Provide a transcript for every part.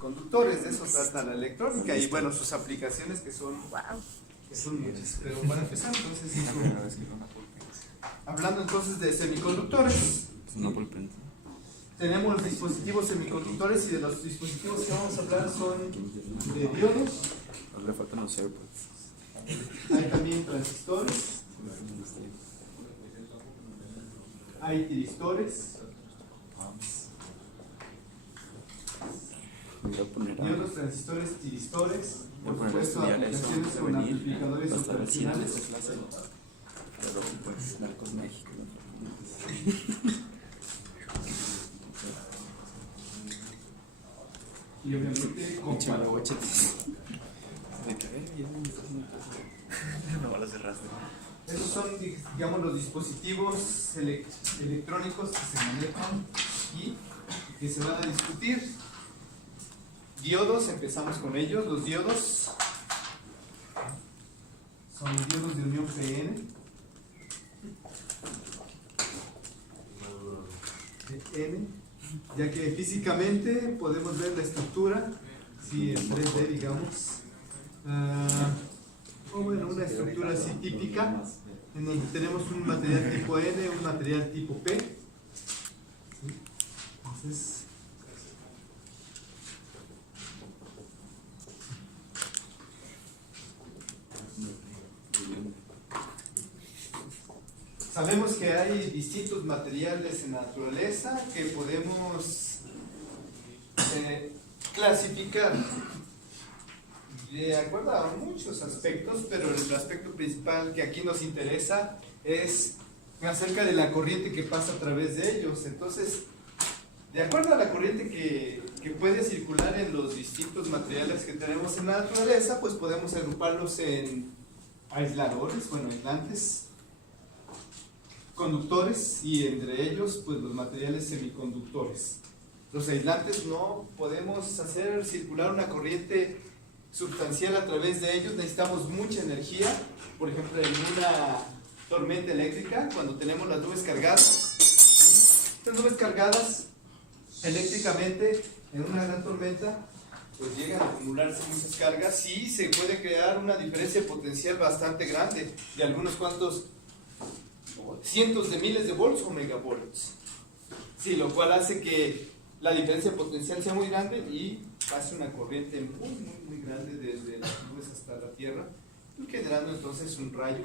semiconductores. De eso trata la electrónica y bueno, sus aplicaciones que son muchas. Pero para empezar, entonces, hablando entonces de semiconductores, tenemos dispositivos semiconductores y de los dispositivos que vamos a hablar son de diodos. Le faltan los AirPods. Hay también transistores, hay tiristores, diodos, transistores, tiristores, por supuesto aplicaciones con amplificadores operacionales. Pero pues Narcos México. Y obviamente con no la cerraste. esos son, digamos, los dispositivos electrónicos que se manejan y que se van a discutir. Diodos, empezamos con ellos. Los diodos son diodos de unión PN. N, ya que físicamente podemos ver la estructura, sí, en 3D, digamos. O bueno, una estructura así típica, en donde tenemos un material tipo N, un material tipo P. ¿Sí? Entonces, sabemos que hay distintos materiales en la naturaleza que podemos clasificar de acuerdo a muchos aspectos, pero el aspecto principal que aquí nos interesa es acerca de la corriente que pasa a través de ellos. Entonces, de acuerdo a la corriente que puede circular en los distintos materiales que tenemos en la naturaleza, pues podemos agruparlos en aisladores, bueno, aislantes, conductores y entre ellos pues los materiales semiconductores. Los aislantes no podemos hacer circular una corriente sustancial a través de ellos, necesitamos mucha energía. Por ejemplo, en una tormenta eléctrica, cuando tenemos las nubes cargadas, estas nubes cargadas eléctricamente en una gran tormenta pues llegan a acumularse muchas cargas y se puede crear una diferencia potencial bastante grande de algunos cuantos cientos de miles de volts o megavolts, sí, lo cual hace que la diferencia potencial sea muy grande y pase una corriente muy grande desde las nubes hasta la tierra, generando entonces un rayo.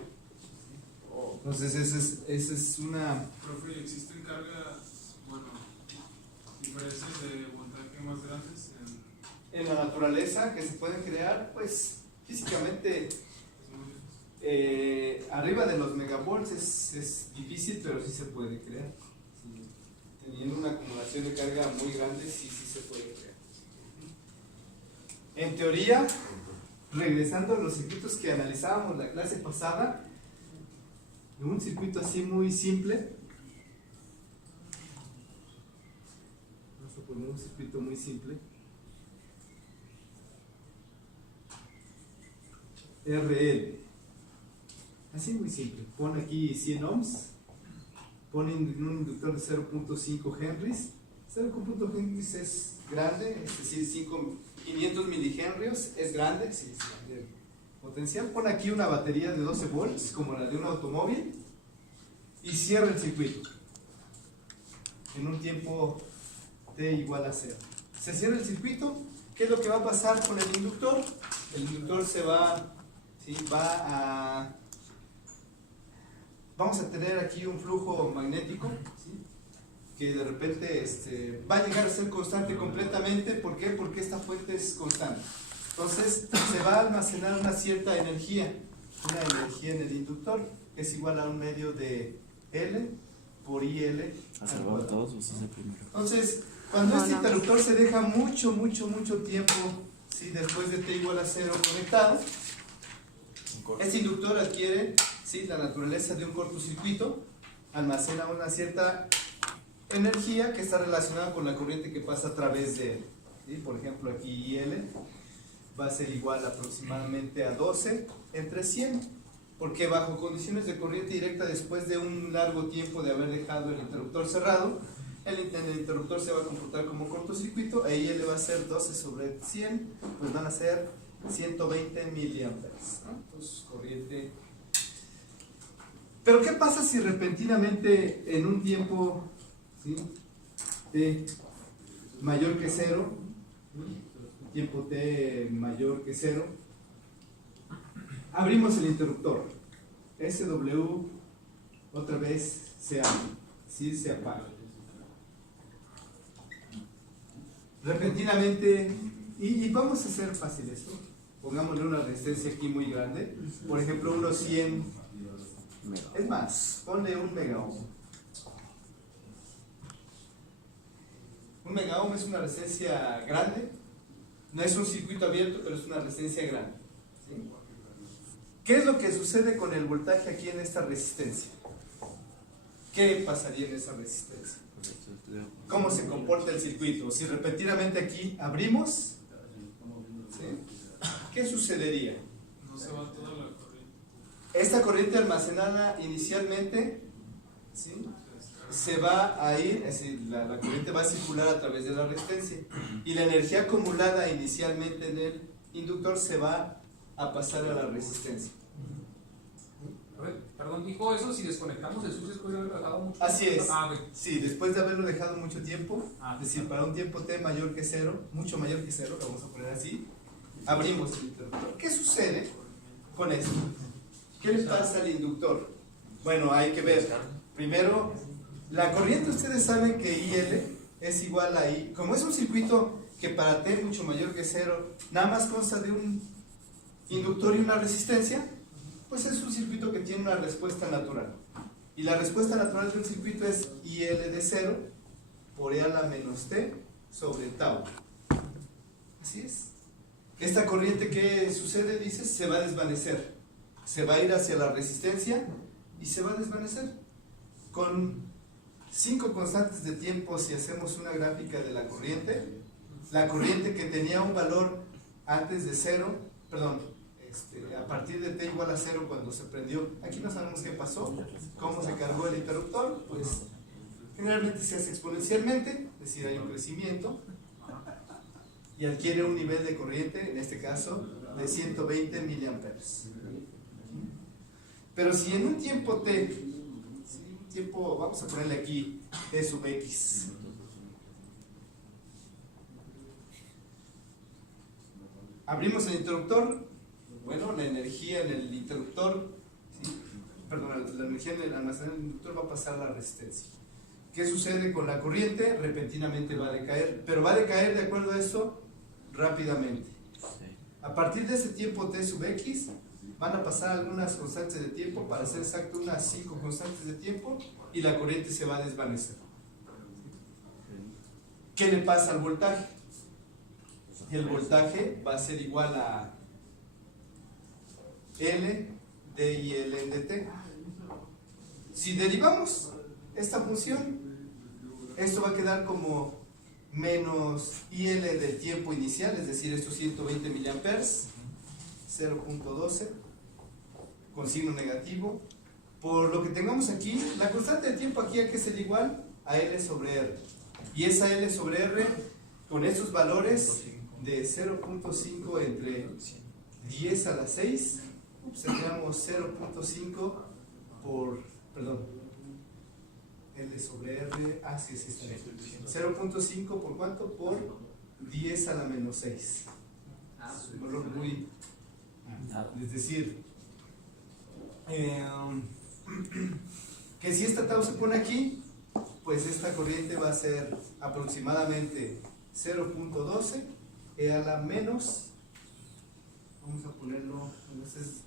Entonces esa es una... Profe, ¿existen cargas, bueno, diferencias de voltaje más grandes en la naturaleza que se pueden crear? Pues físicamente arriba de los megavolts es difícil, pero sí se puede crear. Sí, teniendo una acumulación de carga muy grande, sí se puede crear. En teoría, regresando a los circuitos que analizábamos la clase pasada, en un circuito así muy simple, vamos a poner un circuito muy simple, RL, así muy simple, pone aquí 100 ohms, pone un inductor de 0.5 henrys, 0.5 henrys es grande, es decir, 500 milihenrios es grande, sí, es grande potencial. Pone aquí una batería de 12 volts como la de un automóvil y cierra el circuito en un tiempo t igual a 0. Se cierra el circuito. ¿Qué es lo que va a pasar con el inductor? El inductor se va, ¿sí? Vamos a tener aquí un flujo magnético, ¿sí? Que de repente va a llegar a ser constante completamente. ¿Por qué? Porque esta fuente es constante. Entonces se va a almacenar una cierta energía, en el inductor, que es igual a un medio de L por IL. ¿Has salvado todos o es el primero? Entonces, cuando este interruptor se deja mucho tiempo, ¿sí? Después de t igual a 0 conectado, este inductor adquiere, ¿sí? La naturaleza de un cortocircuito, almacena una cierta energía que está relacionada con la corriente que pasa a través de él, ¿sí? Por ejemplo, aquí IL va a ser igual aproximadamente a 12 entre 100, porque bajo condiciones de corriente directa, después de un largo tiempo de haber dejado el interruptor cerrado, en el interruptor se va a comportar como cortocircuito, ahí él le va a ser 12 sobre 100, pues van a ser 120 miliamperes, ¿no? Entonces, corriente. Pero ¿qué pasa si repentinamente en un tiempo, ¿sí?, t mayor que 0, tiempo t mayor que 0, abrimos el interruptor, SW otra vez se abre, ¿sí?, se apaga. Repentinamente, y vamos a hacer fácil esto, pongámosle una resistencia aquí muy grande, por ejemplo unos 100, es más, ponle un megaohm. Un megaohm es una resistencia grande, no es un circuito abierto, pero es una resistencia grande, ¿sí? ¿Qué es lo que sucede con el voltaje aquí en esta resistencia? ¿Qué pasaría en esa resistencia? ¿Cómo se comporta el circuito? Si repentinamente aquí abrimos, ¿sí?, ¿qué sucedería? No se va toda la corriente. Esta corriente almacenada inicialmente, ¿sí?, se va a ir, es decir, la corriente va a circular a través de la resistencia y la energía acumulada inicialmente en el inductor se va a pasar a la resistencia. A ver, perdón, dijo eso si desconectamos el switch después de haberlo dejado mucho tiempo. Así es. Ok. Sí, después de haberlo dejado mucho tiempo, Ah, es decir, para un tiempo t mayor que 0, mucho mayor que 0, lo vamos a poner así, abrimos el interruptor. ¿Qué sucede con esto? ¿Qué le pasa al inductor? Bueno, hay que ver. Primero, la corriente, ustedes saben que IL es igual a I. Como es un circuito que para t mucho mayor que 0, nada más consta de un inductor y una resistencia, pues es un circuito que tiene una respuesta natural. Y la respuesta natural de un circuito es IL de 0 por E a la menos t sobre tau. Así es. Esta corriente, ¿qué sucede? Dice, se va a desvanecer. Se va a ir hacia la resistencia y se va a desvanecer. Con 5 constantes de tiempo, si hacemos una gráfica de la corriente que tenía un valor antes de 0, perdón, a partir de t igual a 0 cuando se prendió, aquí no sabemos qué pasó, cómo se cargó el interruptor, pues generalmente se hace exponencialmente, es decir, hay un crecimiento y adquiere un nivel de corriente, en este caso, de 120 miliamperes. Pero si en un tiempo t, vamos a ponerle aquí t sub x, abrimos el interruptor, bueno, la energía en el interruptor, ¿sí?, perdón, la energía en el almacenado del inductor va a pasar a la resistencia. ¿Qué sucede con la corriente? Repentinamente va a decaer, pero va a decaer de acuerdo a esto rápidamente. A partir de ese tiempo t sub x van a pasar algunas constantes de tiempo, para ser exacto unas 5 constantes de tiempo, y la corriente se va a desvanecer. ¿Qué le pasa al voltaje? El voltaje va a ser igual a L de IL en dt. Si derivamos esta función, esto va a quedar como menos IL del tiempo inicial, es decir, estos 120 miliamperes, 0.12, con signo negativo, por lo que tengamos aquí, la constante de tiempo aquí hay que ser igual a L sobre R, y esa L sobre R, con estos valores de 0.5 entre 10 a la 6, observamos 0.5 por, perdón, L sobre R, sí, está bien, 0.5 por cuánto, por 10 a la menos 6, un valor muy, es decir, que si esta tau se pone aquí, pues esta corriente va a ser aproximadamente 0.12 e a la menos, vamos a ponerlo, entonces,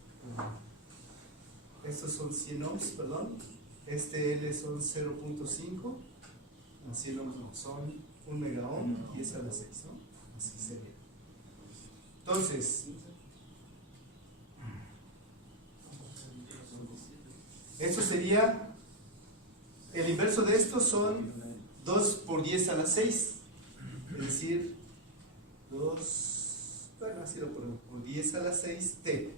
estos son 100 ohms, perdón, este L son 0.5, así son 1 megaohm y es a la 6, ¿no? Así sería. Entonces, esto sería, el inverso de esto son 2 por 10 a la 6, es decir, 2, bueno, así lo ponemos, por 10 a la 6 t.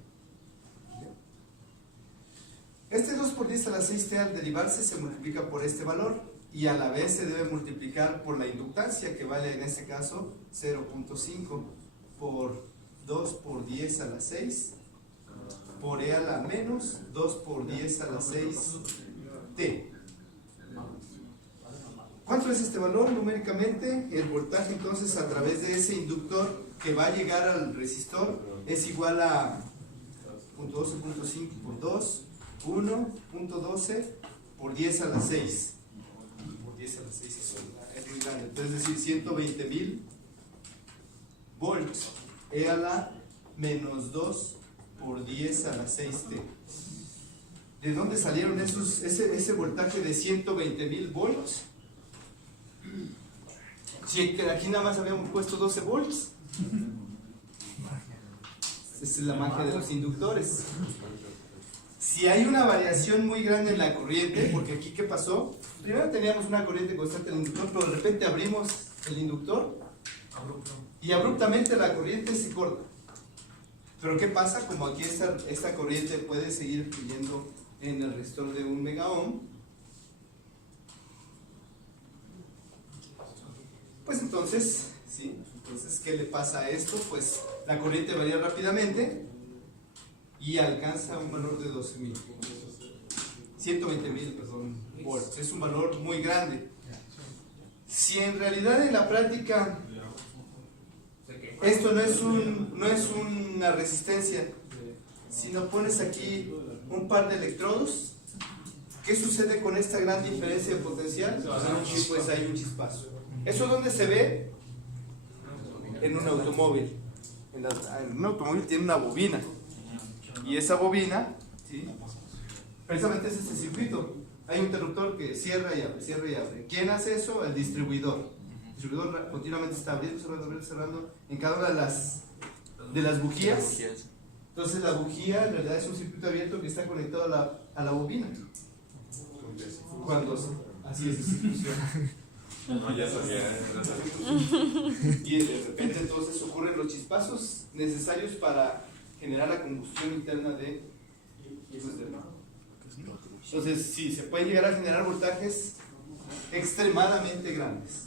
Este 2 por 10 a la 6 t al derivarse se multiplica por este valor, y a la vez se debe multiplicar por la inductancia, que vale en este caso 0.5 por 2 por 10 a la 6 por E a la menos 2 por 10 a la 6 T. ¿Cuánto es este valor numéricamente? El voltaje entonces a través de ese inductor que va a llegar al resistor es igual a 12.5 por 2, 1.12 por 10 a la 6. Por 10 a la 6 es muy grande. Entonces es decir, 120.000 volts. E a la menos 2 por 10 a la 6T. ¿De dónde salieron ese voltaje de 120.000 volts? Si aquí nada más habíamos puesto 12 volts. Esa es la magia de los inductores. Si hay una variación muy grande en la corriente, porque aquí ¿qué pasó? Primero teníamos una corriente constante en el inductor, pero de repente abrimos el inductor y abruptamente la corriente se corta. Pero ¿qué pasa? Como aquí esta corriente puede seguir fluyendo en el resistor de 1 megaohm, pues entonces, ¿sí? Entonces, ¿qué le pasa a esto? Pues la corriente varía rápidamente y alcanza un valor de 12.000, 120.000, perdón, volts. Es un valor muy grande. Si en realidad en la práctica esto no es una resistencia, sino pones aquí un par de electrodos, ¿qué sucede con esta gran diferencia de potencial? Pues hay un chispazo. ¿Eso dónde se ve? En un automóvil. En un automóvil tiene una bobina. Y esa bobina, ¿sí? Precisamente es este circuito. Hay un interruptor que cierra y abre, cierra y abre. ¿Quién hace eso? El distribuidor. El distribuidor continuamente está abriendo, cerrando en cada una de las bujías. Entonces la bujía en realidad es un circuito abierto que está conectado a la bobina. Así es, funciona. No, ya sabía. Y de repente entonces ocurren los chispazos necesarios para generar la combustión interna de. Entonces, sí, se pueden llegar a generar voltajes extremadamente grandes.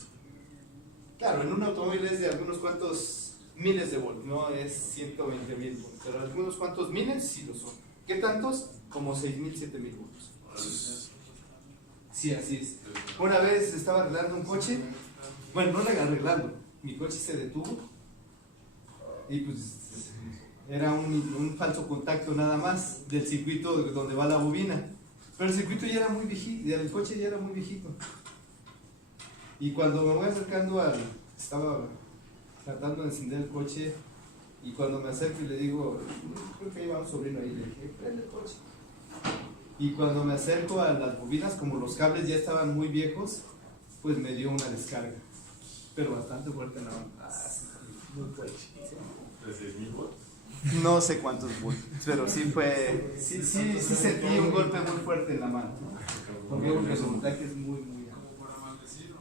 Claro, en un automóvil es de algunos cuantos miles de volts, no es 120.000 volts, pero algunos cuantos miles sí lo son. ¿Qué tantos? Como 6.000, 7.000 volts. Sí, así es. Una vez estaba arreglando un coche, bueno, no arreglando, mi coche se detuvo y pues era un falso contacto nada más del circuito donde va la bobina, pero el circuito ya era muy viejito, el coche ya era muy viejito. Y cuando me voy acercando estaba tratando de encender el coche y cuando me acerco y le digo, creo que iba un sobrino ahí, le dije, prende el coche. Y cuando me acerco a las bobinas, como los cables ya estaban muy viejos, pues me dio una descarga, pero bastante fuerte en la mano. Muy fuerte. ¿De 6.000 volts? No sé cuántos volts, pero sí sentí un golpe muy fuerte en la mano, ¿no? Porque el voltaje es muy alto. Como para maldecir,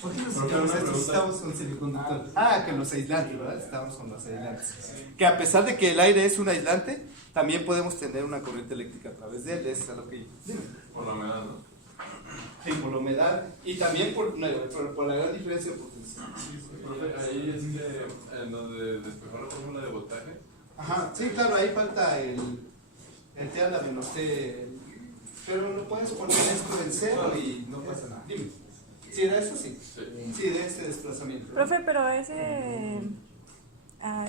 ¿Por qué nos enseñamos esto si estamos con semiconductores? Que los aislantes, ¿verdad? Estamos con los aislantes. Que a pesar de que el aire es un aislante, también podemos tener una corriente eléctrica a través de él. Eso es a lo que. Por la humedad, ¿no? Sí, por la humedad y también por la gran diferencia de potencial. Profe, ahí es en donde despejó la fórmula de voltaje. Ajá, sí, claro, ahí falta el T a la menos T. Pero no puedes poner esto en cero y no pasa nada. Dime. ¿Sí era eso? Sí. Sí, de este desplazamiento. Profe, pero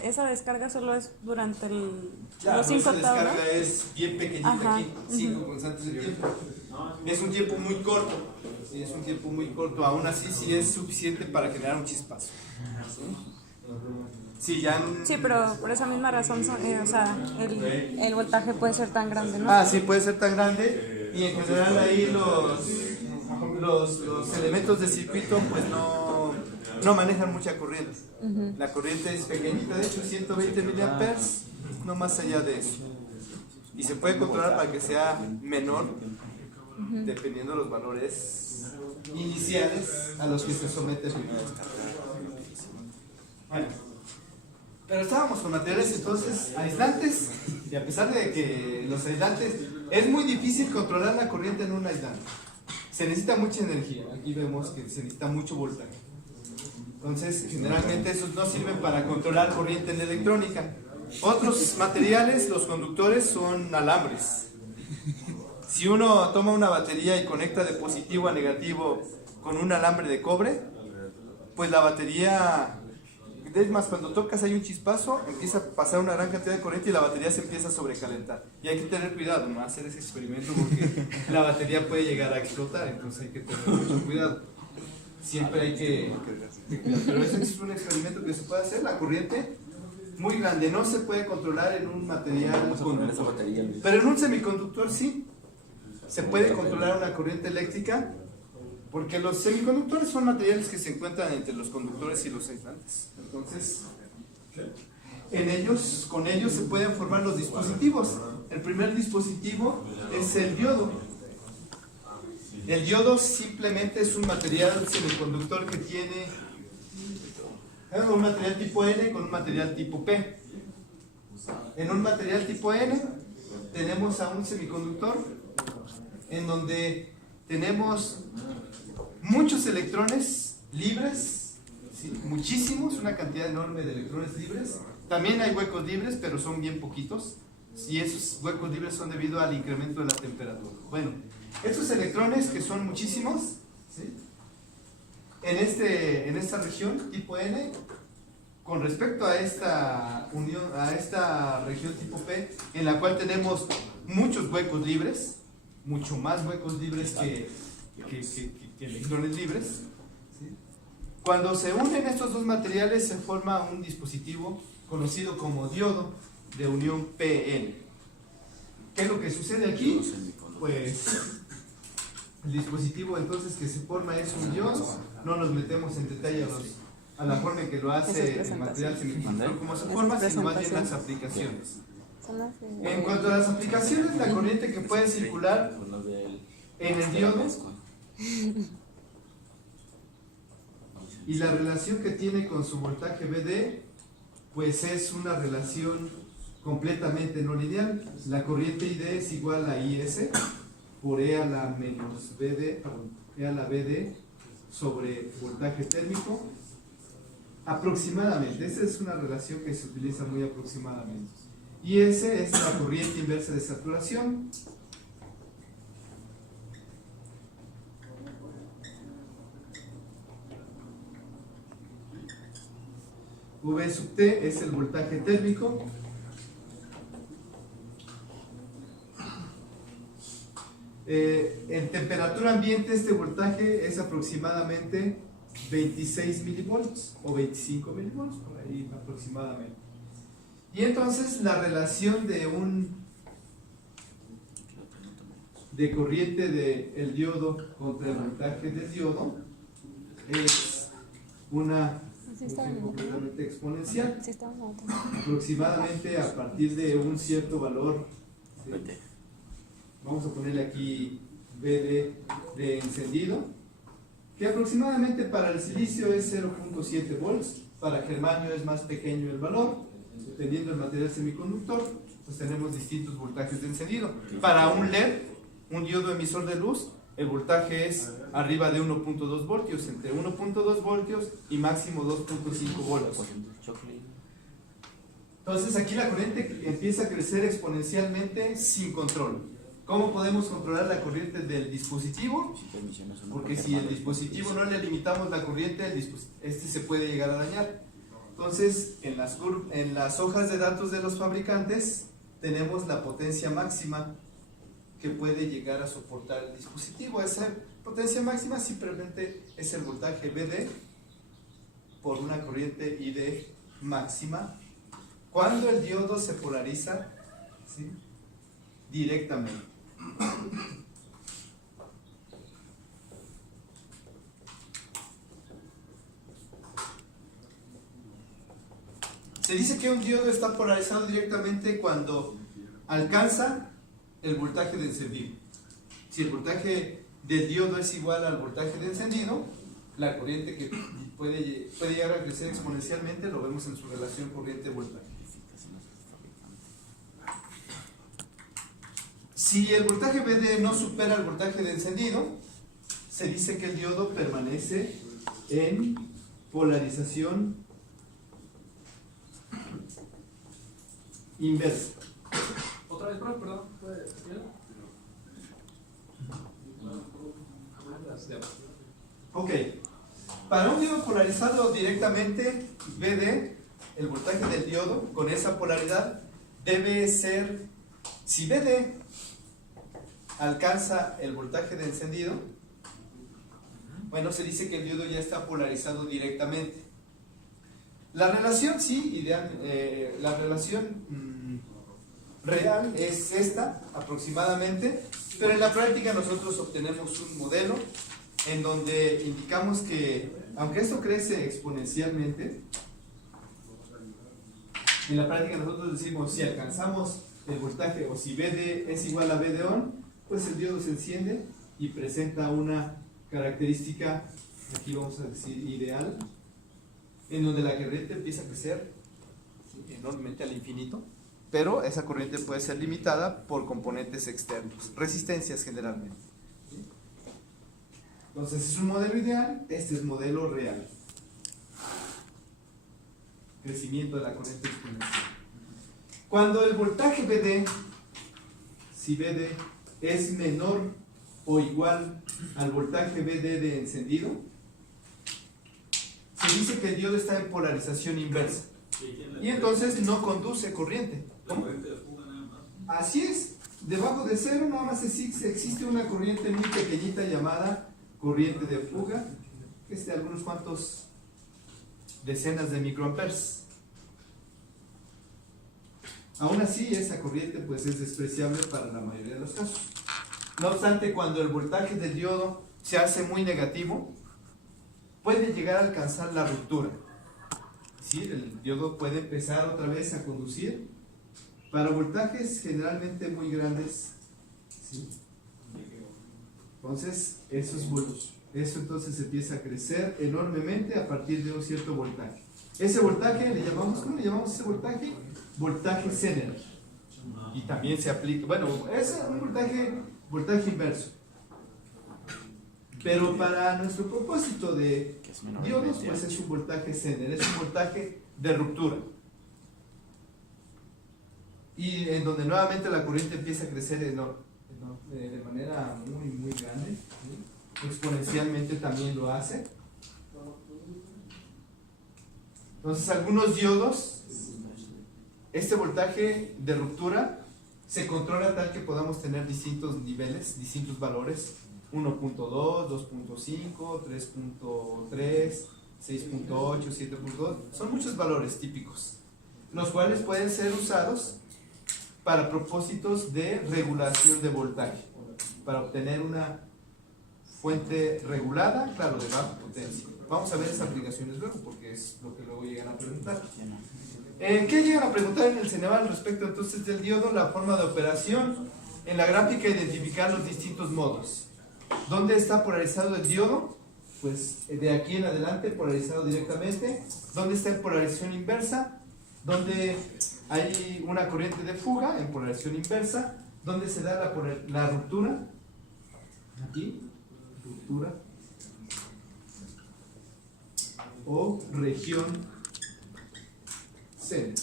esa descarga solo es durante los 5 esa octavos, ¿no? descarga es bien pequeñita. Ajá. Aquí, 5 constantes de tiempo. Es un tiempo muy corto. Sí, es un tiempo muy corto. Aún así, sí es suficiente para generar un chispazo. Sí, Sí, pero por esa misma razón, el voltaje puede ser tan grande, ¿no? Sí, puede ser tan grande. Y en general ahí los elementos de circuito pues no manejan mucha corriente. La corriente es pequeñita, de hecho 120 miliamperes, no más allá de eso. Y se puede controlar para que sea menor dependiendo de los valores iniciales a los que se somete el circuito. Bueno, Pero estábamos con materiales entonces aislantes, y a pesar de que los aislantes, es muy difícil controlar la corriente en un aislante. Se necesita mucha energía, aquí vemos que se necesita mucho voltaje. Entonces, generalmente esos no sirven para controlar corriente en electrónica. Otros materiales, los conductores, son alambres. Si uno toma una batería y conecta de positivo a negativo con un alambre de cobre, pues la batería, es más, cuando tocas hay un chispazo, empieza a pasar una gran cantidad de corriente y la batería se empieza a sobrecalentar. Y hay que tener cuidado, no hacer ese experimento porque la batería puede llegar a explotar, entonces hay que tener mucho cuidado. Siempre hay que cuidar. Pero ese es un experimento que se puede hacer, la corriente muy grande, no se puede controlar en un material Vamos a poner esa conductor. batería, Luis. Pero en un semiconductor sí, se puede controlar una corriente eléctrica. Porque los semiconductores son materiales que se encuentran entre los conductores y los aislantes. Entonces, con ellos se pueden formar los dispositivos. El primer dispositivo es el diodo. El diodo simplemente es un material semiconductor que tiene un material tipo N con un material tipo P. En un material tipo N tenemos a un semiconductor en donde tenemos muchos electrones libres, ¿sí? Muchísimos, una cantidad enorme de electrones libres. También hay huecos libres, pero son bien poquitos. Y esos huecos libres son debido al incremento de la temperatura. Bueno, estos electrones, que son muchísimos, ¿sí? En esta región tipo N, con respecto a esta región tipo P, en la cual tenemos muchos huecos libres, mucho más huecos libres que electrones libres, ¿sí? Cuando se unen estos dos materiales se forma un dispositivo conocido como diodo de unión PN. ¿Qué es lo que sucede aquí? Pues el dispositivo entonces que se forma es un diodo. No nos metemos en detalle a la forma en que lo hace el material semiconductor, cómo se forma, sino más bien las aplicaciones. En cuanto a las aplicaciones, la corriente que puede circular en el diodo y la relación que tiene con su voltaje VD, pues es una relación completamente no lineal. La corriente ID es igual a IS por E a la menos VD, E a la VD sobre voltaje térmico, aproximadamente. Esta es una relación que se utiliza muy aproximadamente. IS es la corriente inversa de saturación. V sub T es el voltaje térmico. En temperatura ambiente este voltaje es aproximadamente 26 milivolts o 25 milivolts, por ahí aproximadamente. Y entonces la relación de corriente del diodo contra el voltaje del diodo es una completamente exponencial, aproximadamente a partir de un cierto valor, ¿sí? Vamos a ponerle aquí VD de encendido, que aproximadamente para el silicio es 0.7 volts, para germanio es más pequeño el valor, dependiendo del material semiconductor, pues tenemos distintos voltajes de encendido. Para un LED, un diodo emisor de luz, el voltaje es arriba de 1.2 voltios, entre 1.2 voltios y máximo 2.5 voltios. Entonces aquí la corriente empieza a crecer exponencialmente sin control. ¿Cómo podemos controlar la corriente del dispositivo? Porque si el dispositivo no le limitamos la corriente, este se puede llegar a dañar. Entonces, en las hojas de datos de los fabricantes tenemos la potencia máxima que puede llegar a soportar el dispositivo. Esa potencia máxima simplemente es el voltaje VD por una corriente ID máxima cuando el diodo se polariza, ¿sí?, directamente. Se dice que un diodo está polarizado directamente cuando alcanza el voltaje de encendido. Si el voltaje del diodo es igual al voltaje de encendido, la corriente que puede llegar a crecer exponencialmente, lo vemos en su relación corriente-voltaje. Si el voltaje VD no supera el voltaje de encendido, se dice que el diodo permanece en polarización inversa. Otra vez, profe, perdón. ¿Puede repetirlo? Ok, para un diodo polarizado directamente, VD, el voltaje del diodo con esa polaridad debe ser, si VD alcanza el voltaje de encendido, bueno, se dice que el diodo ya está polarizado directamente. La relación, sí, ideal, la relación real es esta aproximadamente, pero en la práctica nosotros obtenemos un modelo en donde indicamos que, aunque esto crece exponencialmente, en la práctica nosotros decimos si alcanzamos el voltaje o si VD es igual a VD on, pues el diodo se enciende y presenta una característica, aquí vamos a decir ideal, en donde la corriente empieza a crecer enormemente al infinito, pero esa corriente puede ser limitada por componentes externos, resistencias generalmente. Entonces es un modelo ideal, este es modelo real. Crecimiento de la corriente exponencial. Cuando el voltaje VD, si VD es menor o igual al voltaje VD de encendido, se dice que el diodo está en polarización inversa y entonces no conduce corriente. ¿Cómo? Así es, debajo de cero nada más existe una corriente muy pequeñita llamada corriente de fuga, que es de algunos cuantos decenas de microamperes. Aún así, esa corriente pues es despreciable para la mayoría de los casos. No obstante, cuando el voltaje del diodo se hace muy negativo, puede llegar a alcanzar la ruptura. ¿Sí? El diodo puede empezar otra vez a conducir para voltajes generalmente muy grandes. ¿Sí? Entonces, eso entonces empieza a crecer enormemente a partir de un cierto voltaje. Ese voltaje ¿cómo le llamamos ese voltaje? Voltaje Zener. Y también se aplica, bueno, es un voltaje inverso. Pero para nuestro propósito de diodos, pues es un voltaje Zener, es un voltaje de ruptura. Y en donde nuevamente la corriente empieza a crecer de manera muy, muy grande, ¿sí? Exponencialmente también lo hace. Entonces, algunos diodos, este voltaje de ruptura se controla tal que podamos tener distintos niveles, distintos valores: 1.2, 2.5, 3.3, 6.8, 7.2. Son muchos valores típicos, los cuales pueden ser usados para propósitos de regulación de voltaje, para obtener una fuente regulada, claro, de baja potencia. Vamos a ver esas aplicaciones luego, porque es lo que luego llegan a preguntar. ¿Qué llegan a preguntar en el Ceneval respecto entonces del diodo? La forma de operación. En la gráfica identificar los distintos modos. ¿Dónde está polarizado el diodo? Pues de aquí en adelante polarizado directamente. ¿Dónde está en polarización inversa? ¿Dónde hay una corriente de fuga en polarización inversa? ¿Dónde se da la ruptura? Aquí, ruptura. O región C.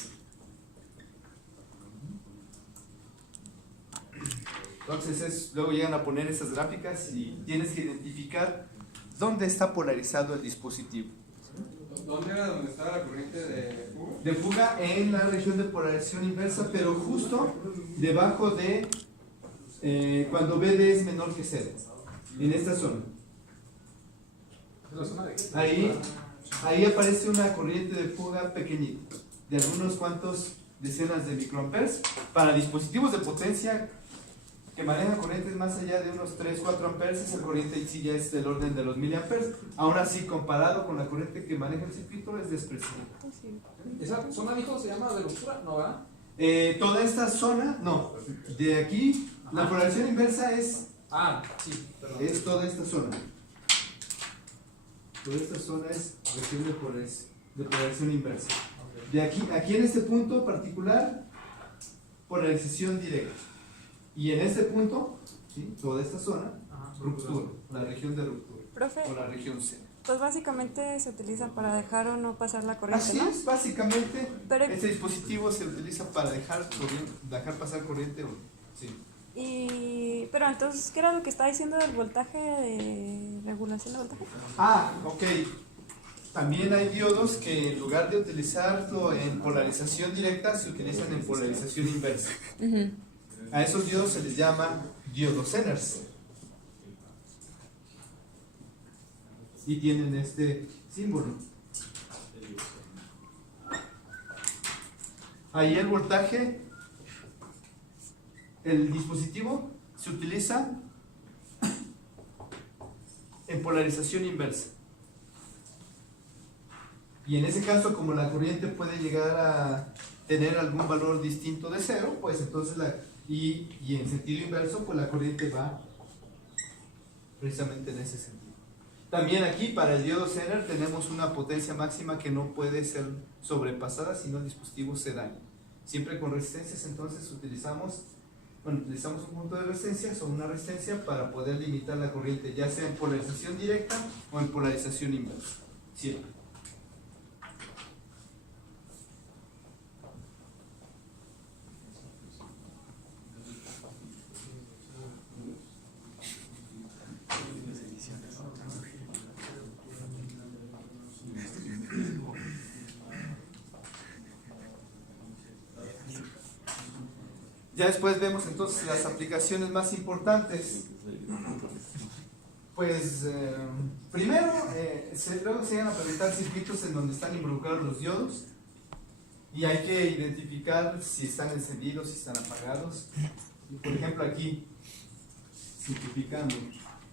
Entonces luego llegan a poner esas gráficas y tienes que identificar dónde está polarizado el dispositivo. ¿Dónde era donde estaba la corriente de fuga? De fuga en la región de polarización inversa, pero justo debajo de cuando BD es menor que 0, en esta zona. Ahí aparece una corriente de fuga pequeñita, de algunos cuantos decenas de microamperes. Para dispositivos de potencia que manejan corrientes más allá de unos 3-4 amperes, esa corriente sí ya es del orden de los miliamperes. Aún así, comparado con la corriente que maneja el circuito, es despreciable. ¿Esa zona, dijo, se llama de ruptura? ¿No, verdad? Toda esta zona, no. De aquí, la polarización inversa es Sí, perdón. toda esta zona. Toda esta zona es región de polarización inversa. De aquí en este punto particular, polarización directa. Y en este punto, ¿sí? Toda esta zona, ruptura, la región de ruptura. Profe, O la región C. pues básicamente se utiliza para dejar o no pasar la corriente, Así ¿no? es, básicamente, Pero- este dispositivo se utiliza para dejar pasar corriente. Sí. Pero entonces, ¿qué era lo que estaba diciendo del voltaje, de regulación de voltaje? Ok. También hay diodos que en lugar de utilizarlo en polarización directa, se utilizan en polarización inversa. Ujú. A esos diodos se les llama diodos Zeners. Y tienen este símbolo. Ahí el voltaje, el dispositivo se utiliza en polarización inversa. Y en ese caso, como la corriente puede llegar a tener algún valor distinto de cero, pues entonces y en sentido inverso, pues la corriente va precisamente en ese sentido. También aquí para el diodo Zener tenemos una potencia máxima que no puede ser sobrepasada si no el dispositivo se daña. Siempre con resistencias, entonces utilizamos un punto de resistencias o una resistencia para poder limitar la corriente, ya sea en polarización directa o en polarización inversa. Siempre. Ya después vemos entonces las aplicaciones más importantes. Pues primero, luego se van a presentar circuitos en donde están involucrados los diodos y hay que identificar si están encendidos, si están apagados. Por ejemplo aquí, simplificando,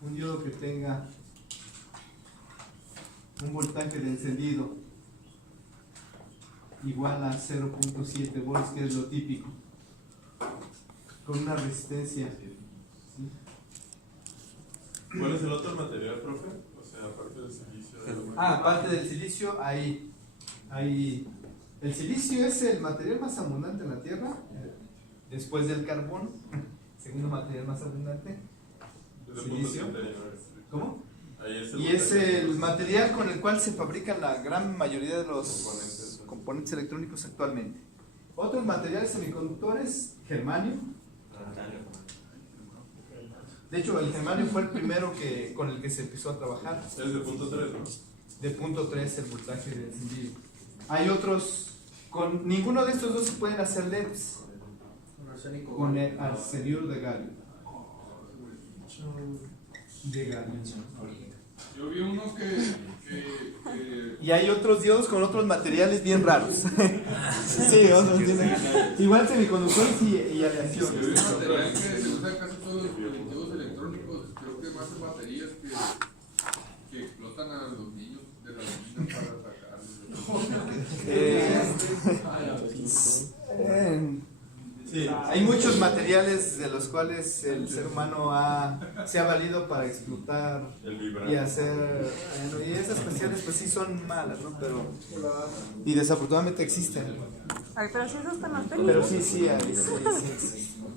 un diodo que tenga un voltaje de encendido igual a 0.7 volts, que es lo típico, con una resistencia. ¿Sí? ¿Cuál es el otro material, profe? O sea, aparte del silicio. Aparte del silicio, el silicio es el material más abundante en la Tierra, después del carbón, segundo material más abundante. Silicio. ¿Cómo? Y es el material con el cual se fabrican la gran mayoría de los componentes electrónicos actualmente. Otros materiales semiconductores, germanio. De hecho, el germanio fue el primero con el que se empezó a trabajar. Es de punto 3, ¿no? De punto 3 el voltaje de encendido. Hay otros, con ninguno de estos dos se pueden hacer LEDs. Con el arsenuro de galio. Yo vi uno que Y hay otros diodos con otros materiales bien raros. Sí, otros tienen. Igual semiconductores y aleaciones. yo vi un material que se usa en casi todos los dispositivos electrónicos, creo que más en baterías que explotan a los niños de la mina para sacarlos. Sí, hay muchos materiales de los cuales el ser humano se ha valido para explotar El vibrante. y hacer. Y esas cuestiones, pues sí son malas, ¿no? Y desafortunadamente existen. Ay, pero sí, eso está más Pero peligroso. sí hay.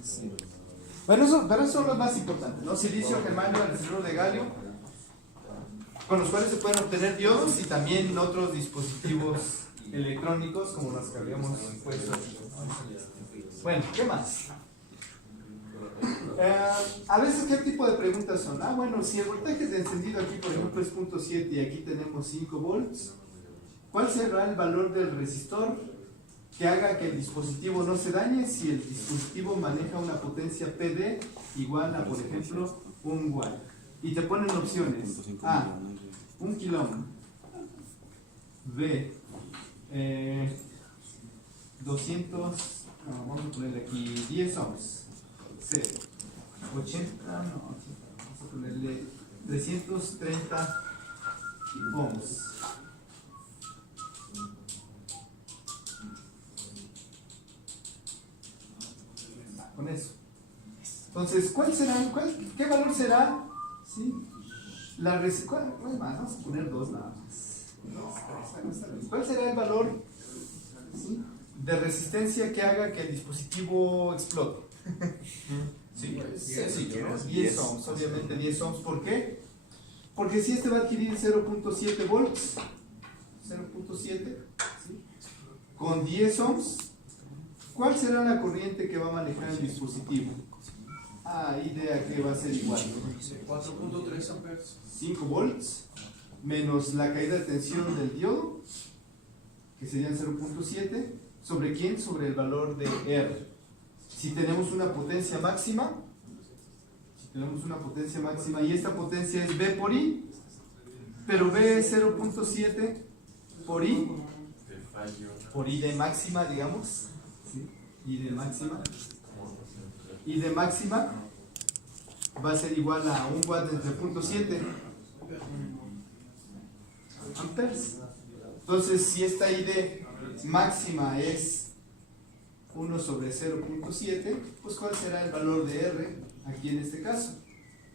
Sí. Bueno, pero esos son los más importantes, ¿no? Silicio, germanio, arsenuro de galio, con los cuales se pueden obtener diodos y también otros dispositivos electrónicos como los que habíamos puesto aquí. Bueno, ¿qué más? A veces, ¿qué tipo de preguntas son? Bueno, si el voltaje de encendido aquí, por ejemplo, es 0.7 y aquí tenemos 5 volts, ¿cuál será el valor del resistor que haga que el dispositivo no se dañe si el dispositivo maneja una potencia PD igual a, por ejemplo, 1 watt? Y te ponen opciones. A, 1 kilo ohm. B, 200, vamos a ponerle aquí 10 ohms. C, 80, vamos a ponerle 330 ohms. Con eso. Entonces, ¿qué valor será? ¿Sí? ¿Cuál es más? Vamos a poner dos nada más. ¿Cuál será el valor, ¿sí?, de resistencia que haga que el dispositivo explote? Sí, sencillo, ¿no? 10 ohms, obviamente 10 ohms. ¿Por qué? Porque si este va a adquirir 0.7 volts, 0.7, ¿sí?, con 10 ohms, ¿cuál será la corriente que va a manejar el dispositivo? Idea que va a ser igual. 4.3 amperes. 5 volts menos la caída de tensión del diodo, que serían 0.7, ¿sobre quién? Sobre el valor de R. Si tenemos una potencia máxima, y esta potencia es V por I, pero V es 0.7 por I de máxima, digamos, ¿sí?, I de máxima va a ser igual a 1 watt entre 0.7 amperes. Entonces, si esta I de máxima es 1 sobre 0.7, pues ¿cuál será el valor de R aquí en este caso?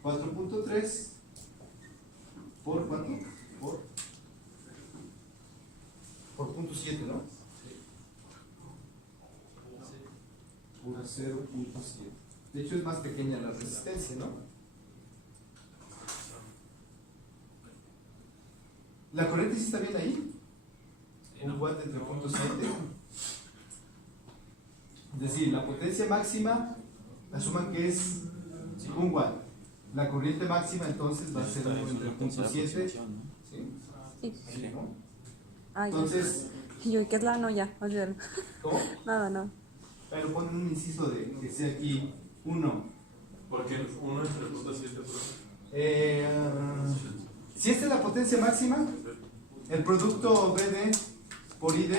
4.3 por ¿cuánto? Por 0.7, ¿no? Por 0.7. De hecho es más pequeña la resistencia, ¿no? La corriente sí está bien ahí. 1 watt entre 0.7. Es decir, la potencia máxima, asuman que es 1 watt. La corriente máxima entonces va a ser 1 entre 0.7. ¿Sí? Sí. ¿Sí, no? Entonces, Yo, ¿qué es la no? Ya, olvídalo. ¿cómo? Nada, no. Pero ponen un inciso de que sea aquí 1. Porque 1 entre 0.7, Si esta es la potencia máxima, el producto VD por ID,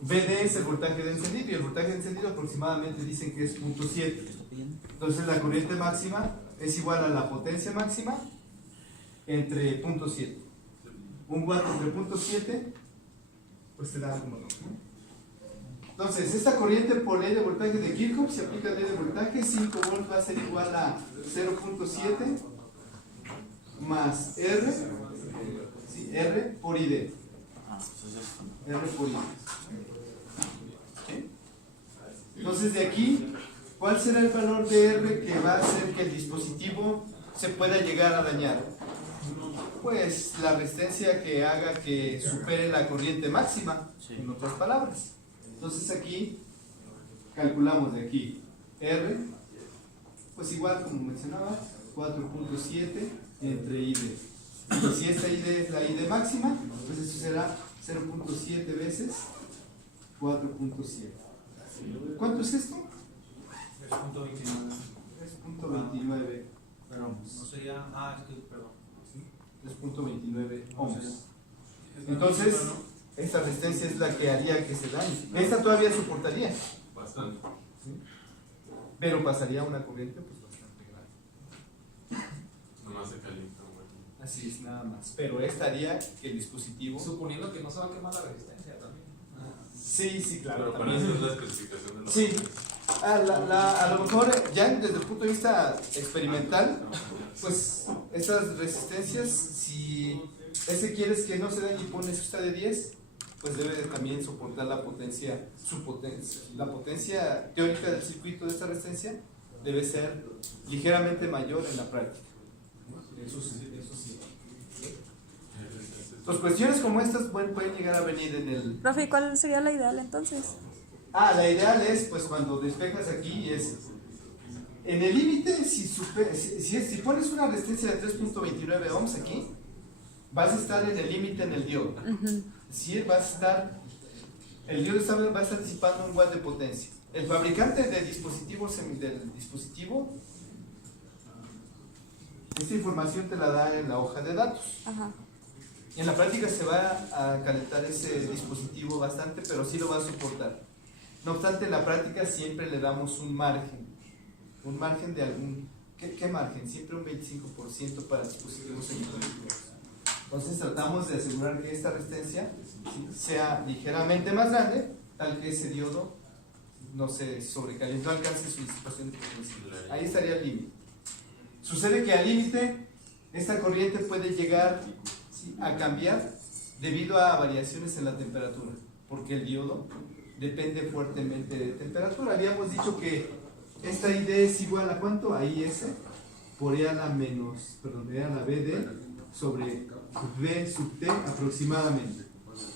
VD es el voltaje de encendido, y el voltaje de encendido aproximadamente dicen que es 0.7. Entonces la corriente máxima es igual a la potencia máxima entre 0.7. 1 watt entre 0.7, pues te da como no. Entonces, esta corriente por ley de voltaje de Kirchhoff, se aplica ley de voltaje, 5 volts va a ser igual a 0.7 más R, sí, R por ID. R por ID. ¿Sí? Entonces, de aquí, ¿cuál será el valor de R que va a hacer que el dispositivo se pueda llegar a dañar? Pues la resistencia que haga que supere la corriente máxima, en otras palabras. Entonces aquí calculamos de aquí R, pues igual como mencionaba, 4.7 entre ID. Y si esta ID es la ID máxima, pues eso será 0.7 veces 4.7. ¿Cuánto es esto? 3.29 ohms. No sería. Es que, perdón. 3.29 ohms. Entonces, esta resistencia es la que haría que se dañe. Esta todavía soportaría, Bastante. ¿sí?, pero pasaría una corriente pues bastante grande. Nomás se calienta, güey. Así es, nada más. Pero esta haría que el dispositivo... Suponiendo que no se va a quemar la resistencia también. Sí, claro. Pero para también. eso es la especificación de los. Sí. A lo mejor ya desde el punto de vista experimental, pues estas resistencias, si ese quieres que no se dañe y pones esta de 10, pues debe de también soportar la potencia, la potencia teórica del circuito de esta resistencia debe ser ligeramente mayor en la práctica. Eso sí. Pues cuestiones como estas pueden llegar a venir en el... Profe, ¿y cuál sería la ideal entonces? La ideal es, pues cuando despejas aquí, es en el límite, si pones una resistencia de 3.29 ohms aquí, vas a estar en el límite en el diodo. Si vas a estar, el diodo va a estar disipando 1 watt de potencia. El fabricante de dispositivos del dispositivo, esta información te la da en la hoja de datos. Ajá. En la práctica se va a calentar ese dispositivo bastante, pero sí lo va a soportar. No obstante, en la práctica siempre le damos un margen de algún... ¿Qué margen? Siempre un 25% para dispositivos semiconductores. Entonces tratamos de asegurar que esta resistencia, ¿sí?, sea ligeramente más grande, tal que ese diodo no se sobrecaliente, no alcance su disipación de potencia. Ahí estaría el límite. Sucede que al límite esta corriente puede llegar, ¿sí?, a cambiar debido a variaciones en la temperatura, porque el diodo depende fuertemente de temperatura. Habíamos dicho que esta ID es igual a ¿cuánto? A IS por E a la E a la BD sobre V sub T aproximadamente.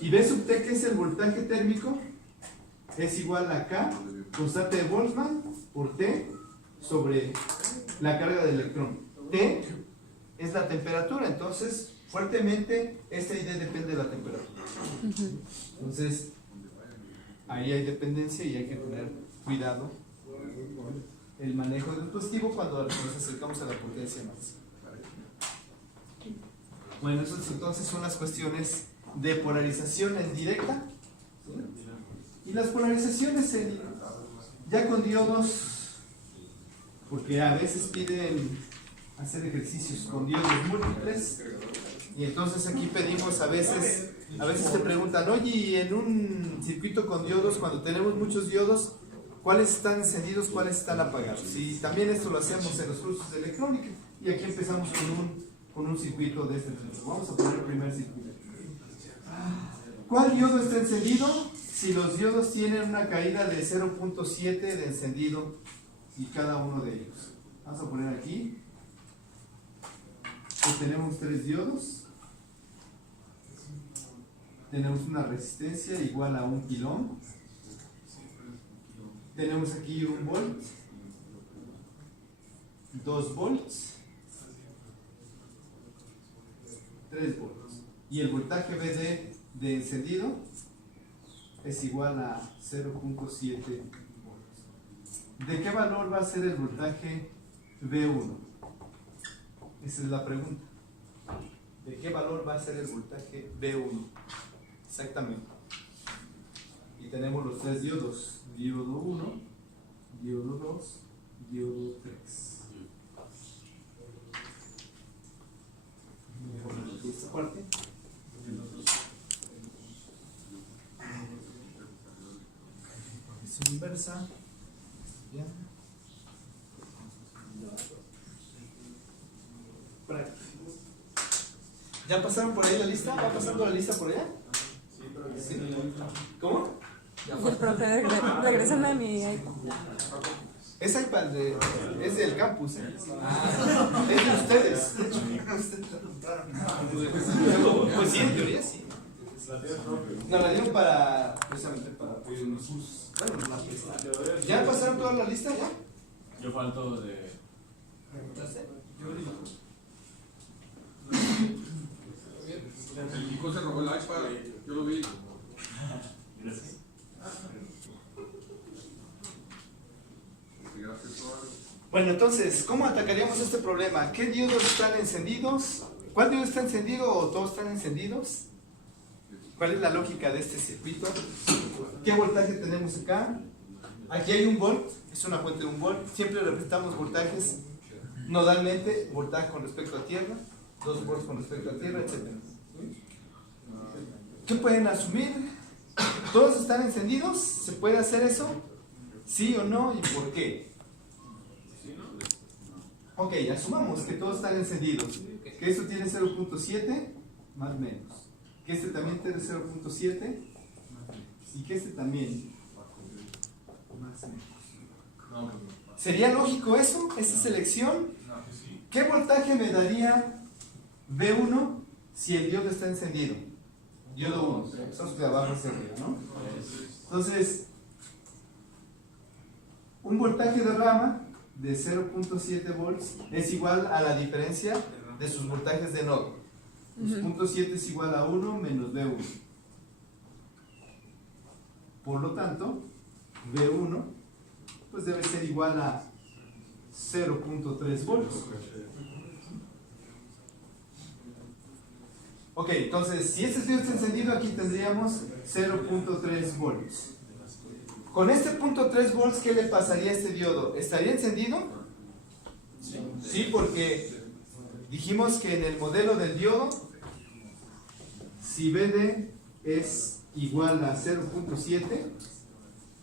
Y V sub T, que es el voltaje térmico, es igual a K, constante de Boltzmann, por T sobre la carga del electrón. T es la temperatura, entonces fuertemente esta ID depende de la temperatura. Entonces ahí hay dependencia y hay que tener cuidado con el manejo del dispositivo cuando nos acercamos a la potencia máxima. Bueno, esas entonces son las cuestiones de polarización en directa, ¿sí? Y las polarizaciones ya con diodos, porque a veces piden hacer ejercicios con diodos múltiples, y entonces aquí pedimos a veces te preguntan, oye, y en un circuito con diodos, cuando tenemos muchos diodos, ¿cuáles están encendidos, cuáles están apagados? Y también esto lo hacemos en los cursos de electrónica, y aquí empezamos con un circuito de este tipo. Vamos a poner el primer circuito. ¿Cuál diodo está encendido? Si los diodos tienen una caída de 0.7 de encendido y cada uno de ellos. Vamos a poner aquí que tenemos 3 diodos. Tenemos una resistencia igual a 1 kilo. Tenemos aquí 1 volt, 2 volts, 3 volts. Y el voltaje VD de encendido es igual a 0.7 volts. ¿De qué valor va a ser el voltaje V1? Esa es la pregunta. ¿De qué valor va a ser el voltaje V1? Exactamente. Y tenemos los 3 diodos. Diodo 1, diodo 2, diodo 3. Aquí esta parte. Es inversa. Bien. Práctico. ¿Ya pasaron por ahí la lista? ¿Va pasando la lista por allá? Sí. ¿Cómo? El profe regresando a mi iPad. Es iPad, es del campus, ¿eh? Es de ustedes. Pues sí, en teoría sí. No, la dieron para, precisamente para apoyar unos cursos. Bueno, una fiesta. ¿Ya pasaron toda la lista ya? Yo falto de. El Kiko se robó el iPad, yo lo vi. Gracias. Bueno, entonces, ¿cómo atacaríamos este problema? ¿Qué diodos están encendidos? ¿Cuál diodo está encendido o todos están encendidos? ¿Cuál es la lógica de este circuito? ¿Qué voltaje tenemos acá? Aquí hay 1 volt, es una fuente de 1 volt. Siempre representamos voltajes nodalmente, voltaje con respecto a tierra, 2 volts con respecto a tierra, etc. ¿Qué pueden asumir? ¿Todos están encendidos? ¿Se puede hacer eso? ¿Sí o no? ¿Y por qué? Ok, asumamos que todos están encendidos. Que esto tiene 0.7 más menos. Que este también tiene 0.7 y que este también más menos. ¿Sería lógico eso? ¿Esa selección? ¿Qué voltaje me daría V1 si el diodo está encendido? Diodo 1. Estamos de abajo hacia arriba, ¿no? Entonces, un voltaje de rama de 0.7 volts es igual a la diferencia de sus voltajes de nodo. 0.7 es igual a 1 menos V1. Por lo tanto, V1 pues debe ser igual a 0.3 volts. Ok, entonces si este diodo está encendido, aquí tendríamos 0.3 volts. Con este 0.3 volts, ¿qué le pasaría a este diodo? ¿Estaría encendido? Sí, porque dijimos que en el modelo del diodo, si VD es igual a 0.7,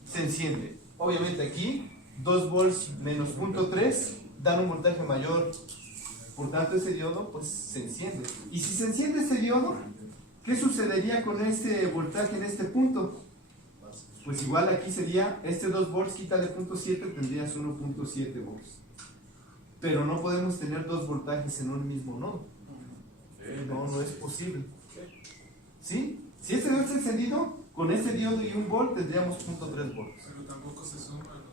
se enciende. Obviamente aquí, 2 volts menos 0.3 dan un voltaje mayor Por tanto, ese diodo pues se enciende. Y si se enciende este diodo, ¿qué sucedería con este voltaje en este punto? Pues igual aquí sería, este 2 volts, quítale 0.7, tendrías 1.7 volts. Pero no podemos tener dos voltajes en un mismo nodo. No es posible. ¿Sí? Si este diodo está encendido, con este diodo y 1 volt tendríamos 0.3 volts. Pero tampoco se suma, ¿no?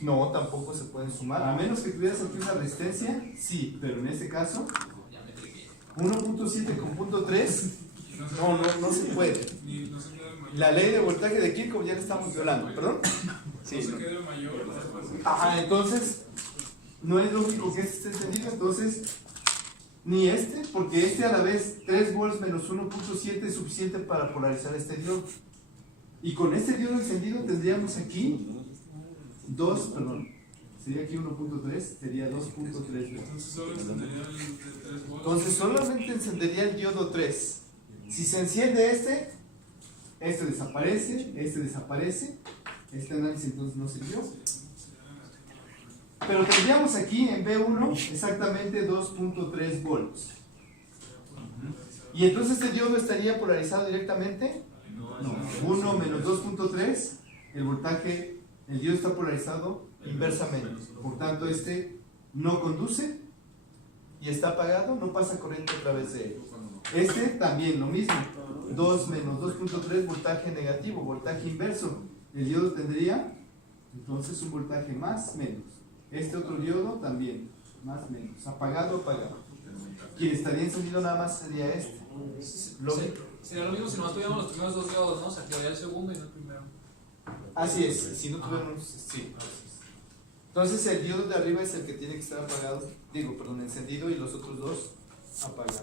No, tampoco se pueden sumar. A menos que tuvieras aquí una resistencia, sí, pero en este caso, 1.7 con 0.3, no se puede. Ni no se queda el mayor. La ley de voltaje de Kirchhoff ya la estamos violando, ¿perdón? No se queda el mayor. Ajá, entonces, no es lógico que este esté encendido, entonces, ni este, porque este a la vez 3 volts menos 1.7 es suficiente para polarizar este diodo. Y con este diodo encendido tendríamos aquí sería aquí 1.3, sería 2.3 volts. Entonces solo encendería el de 3 volts. Entonces solamente encendería el diodo 3. Si se enciende este desaparece, este análisis entonces no sirvió. Pero tendríamos aquí en B1 exactamente 2.3 volts. ¿Y entonces este diodo estaría polarizado directamente? No. 1 menos 2.3, el voltaje, el diodo está polarizado inversamente. Por tanto, este no conduce y está apagado, no pasa corriente a través de él. Este también lo mismo, 2 menos 2.3, voltaje negativo, voltaje inverso. El diodo tendría entonces un voltaje más menos. Este otro diodo también, más menos, apagado. Quien estaría encendido nada más sería este. Sería lo mismo si nomás tuviéramos los primeros dos diodos, ¿no? Se activaría el segundo y no el primero. Así es, si no tuviéramos, sí. Entonces el diodo de arriba es el que tiene que estar apagado, encendido, y los otros dos apagados.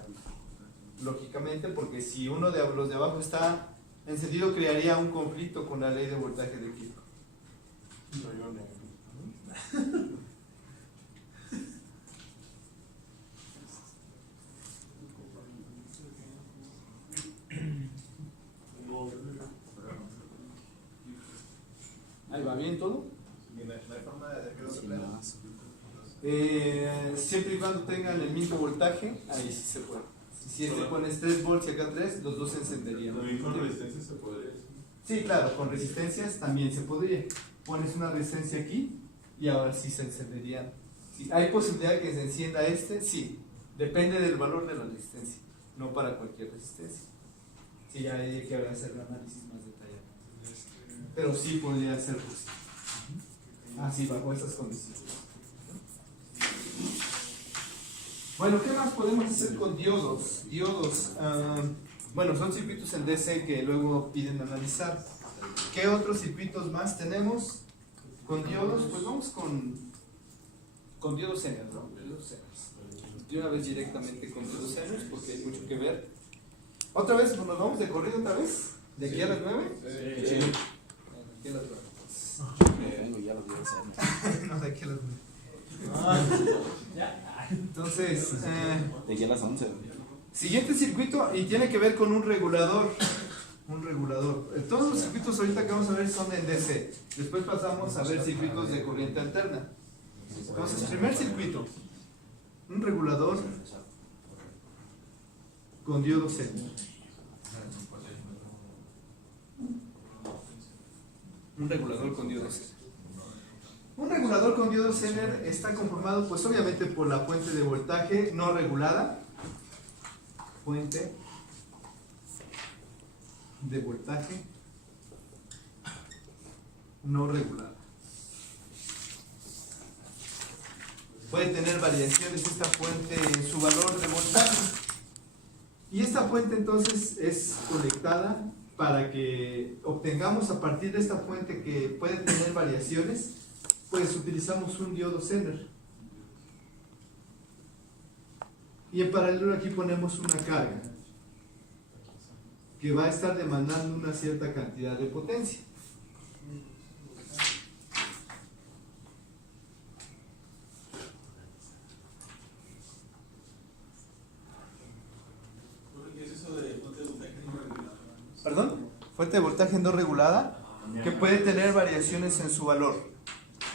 Lógicamente, porque si uno de los de abajo está encendido, crearía un conflicto con la ley de voltaje de Kirchhoff. Ahí va bien todo. Siempre y cuando tengan el mismo voltaje, ahí sí se puede. Si este pones 3 volts y acá 3, los dos se encenderían. ¿También con resistencia se podría? Sí, claro, con resistencias también se podría. Pones una resistencia aquí y ahora sí se encenderían. ¿Sí? ¿Hay posibilidad de que se encienda este? Sí, depende del valor de la resistencia, no para cualquier resistencia. Sí, ya hay que hacer un análisis más detallado. Pero sí podría ser posible. Así, bajo esas condiciones. Bueno, ¿qué más podemos hacer con diodos? Bueno, son circuitos en DC que luego piden analizar. ¿Qué otros circuitos más tenemos con diodos? Pues vamos con diodos Zener, ¿no? De una vez directamente con diodos Zener, porque hay mucho que ver. ¿Otra vez? ¿Nos vamos de corrido otra vez? ¿De aquí a las 9? Sí. Aquí a las 9. Vengo ya los días. No, de aquí a las 9. Entonces, De aquí a las 11. siguiente circuito, y tiene que ver con un regulador. Todos los circuitos ahorita que vamos a ver son en DC. Después pasamos a ver circuitos de corriente alterna. Entonces, primer circuito, un regulador con diodo Zener. Un regulador con diodo Zener. Un regulador con diodo Zener está conformado, pues obviamente, por la fuente de voltaje no regulada. Fuente de voltaje no regulada. Puede tener variaciones esta fuente en su valor de voltaje. Y esta fuente entonces es conectada para que obtengamos a partir de esta fuente que puede tener variaciones, pues utilizamos un diodo Zener. Y en paralelo aquí ponemos una carga que va a estar demandando una cierta cantidad de potencia. ¿Qué es eso de fuente de voltaje no regulada? ¿Perdón? Fuente de voltaje no regulada que puede tener variaciones en su valor.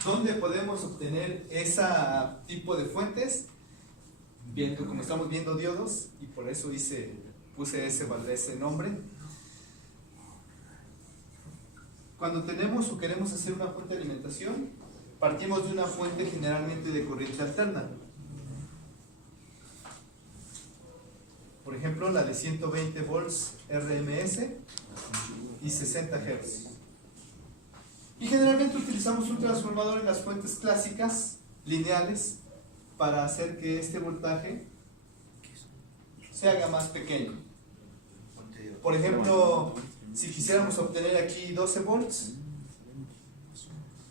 ¿Dónde podemos obtener ese tipo de fuentes? viendo, como estamos viendo diodos, y por eso puse ese nombre. Cuando tenemos o queremos hacer una fuente de alimentación, partimos de una fuente generalmente de corriente alterna. Por ejemplo, la de 120 volts RMS y 60 Hz. Y generalmente utilizamos un transformador en las fuentes clásicas, lineales, para hacer que este voltaje se haga más pequeño. Por ejemplo, si quisiéramos obtener aquí 12 volts,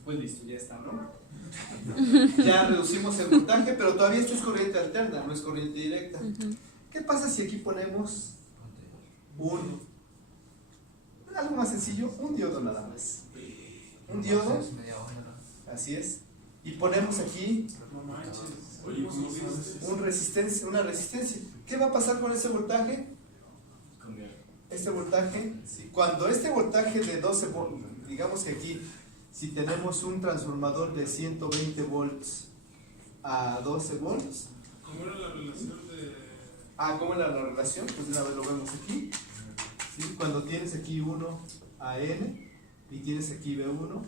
pues listo, ya está, ¿no? Ya reducimos el voltaje, pero todavía esto es corriente alterna, no es corriente directa. ¿Qué pasa si aquí ponemos algo más sencillo, un diodo nada más? Un diodo, así es, y ponemos aquí una resistencia. ¿Qué va a pasar con ese voltaje? Este voltaje, cuando este voltaje de 12 volts, digamos que aquí, si tenemos un transformador de 120 volts a 12 volts, ¿Cómo era la relación de...? ¿cómo era la relación? Pues una vez lo vemos aquí. ¿Sí? Cuando tienes aquí 1 a N y tienes aquí B1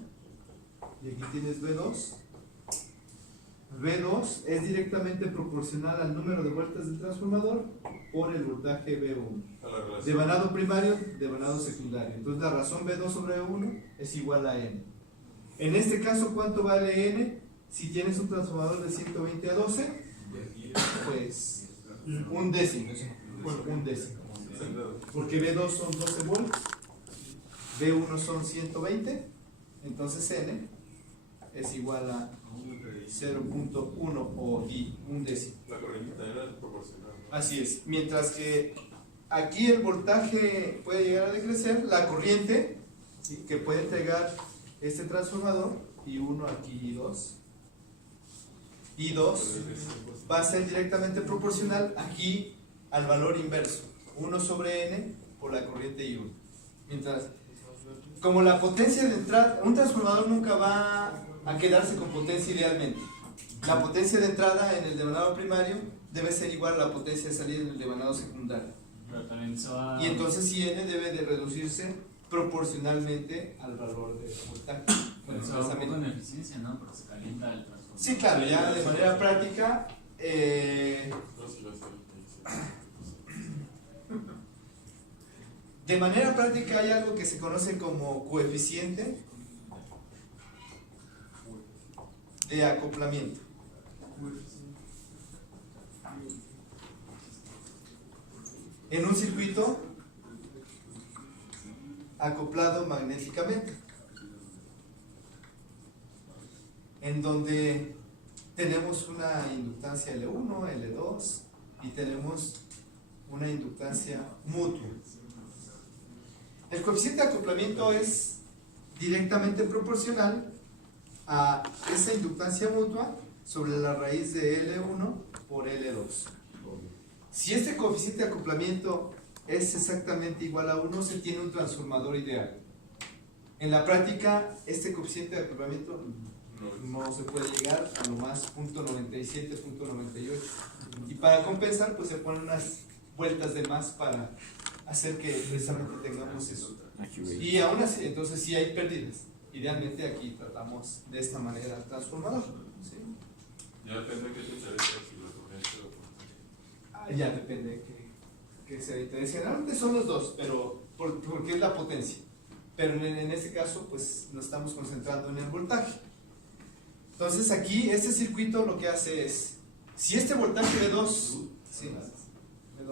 y aquí tienes B2, B2 es directamente proporcional al número de vueltas del transformador por el voltaje B1. Devanado primario, devanado secundario. Entonces la razón B2 sobre B1 es igual a N. En este caso, ¿cuánto vale N? Si tienes un transformador de 120 a 12, pues un décimo. Bueno, un décimo. ¿Sí? Porque B2 son 12 volts, B1 son 120, entonces N es igual a 0.1 o un décimo. La corriente también era proporcional, ¿no? Así es. Mientras que aquí el voltaje puede llegar a decrecer, la corriente, ¿sí?, que puede entregar este transformador, y 1 aquí y 2, va a ser directamente proporcional aquí al valor inverso, 1 sobre N por la corriente I1. Mientras, como la potencia de entrada, un transformador nunca va a quedarse con potencia idealmente. La potencia de entrada en el devanado primario debe ser igual a la potencia de salida en el devanado secundario. Pero también se va... Y entonces N debe de reducirse proporcionalmente al valor de voltaje. Bueno, se va un poco en eficiencia, ¿no? Porque se calienta el transformador. Sí, claro, ya de manera práctica. De manera práctica hay algo que se conoce como coeficiente de acoplamiento. En un circuito acoplado magnéticamente, en donde tenemos una inductancia L1, L2 y tenemos una inductancia mutua. El coeficiente de acoplamiento es directamente proporcional a esa inductancia mutua sobre la raíz de L1 por L2. Si este coeficiente de acoplamiento es exactamente igual a 1, se tiene un transformador ideal. En la práctica, este coeficiente de acoplamiento no se puede llegar a lo más 0.97, 0.98. Y para compensar, pues se ponen unas vueltas de más para hacer que precisamente tengamos eso. Y aún así, entonces sí hay pérdidas. Idealmente aquí tratamos de esta manera el transformador. ¿Sí? Ya depende de qué te interesa, si la corriente o Ya depende que se interese. Generalmente son los dos, pero porque es la potencia. Pero en este caso, pues nos estamos concentrando en el voltaje. Entonces aquí, este circuito lo que hace es, si este voltaje de 2,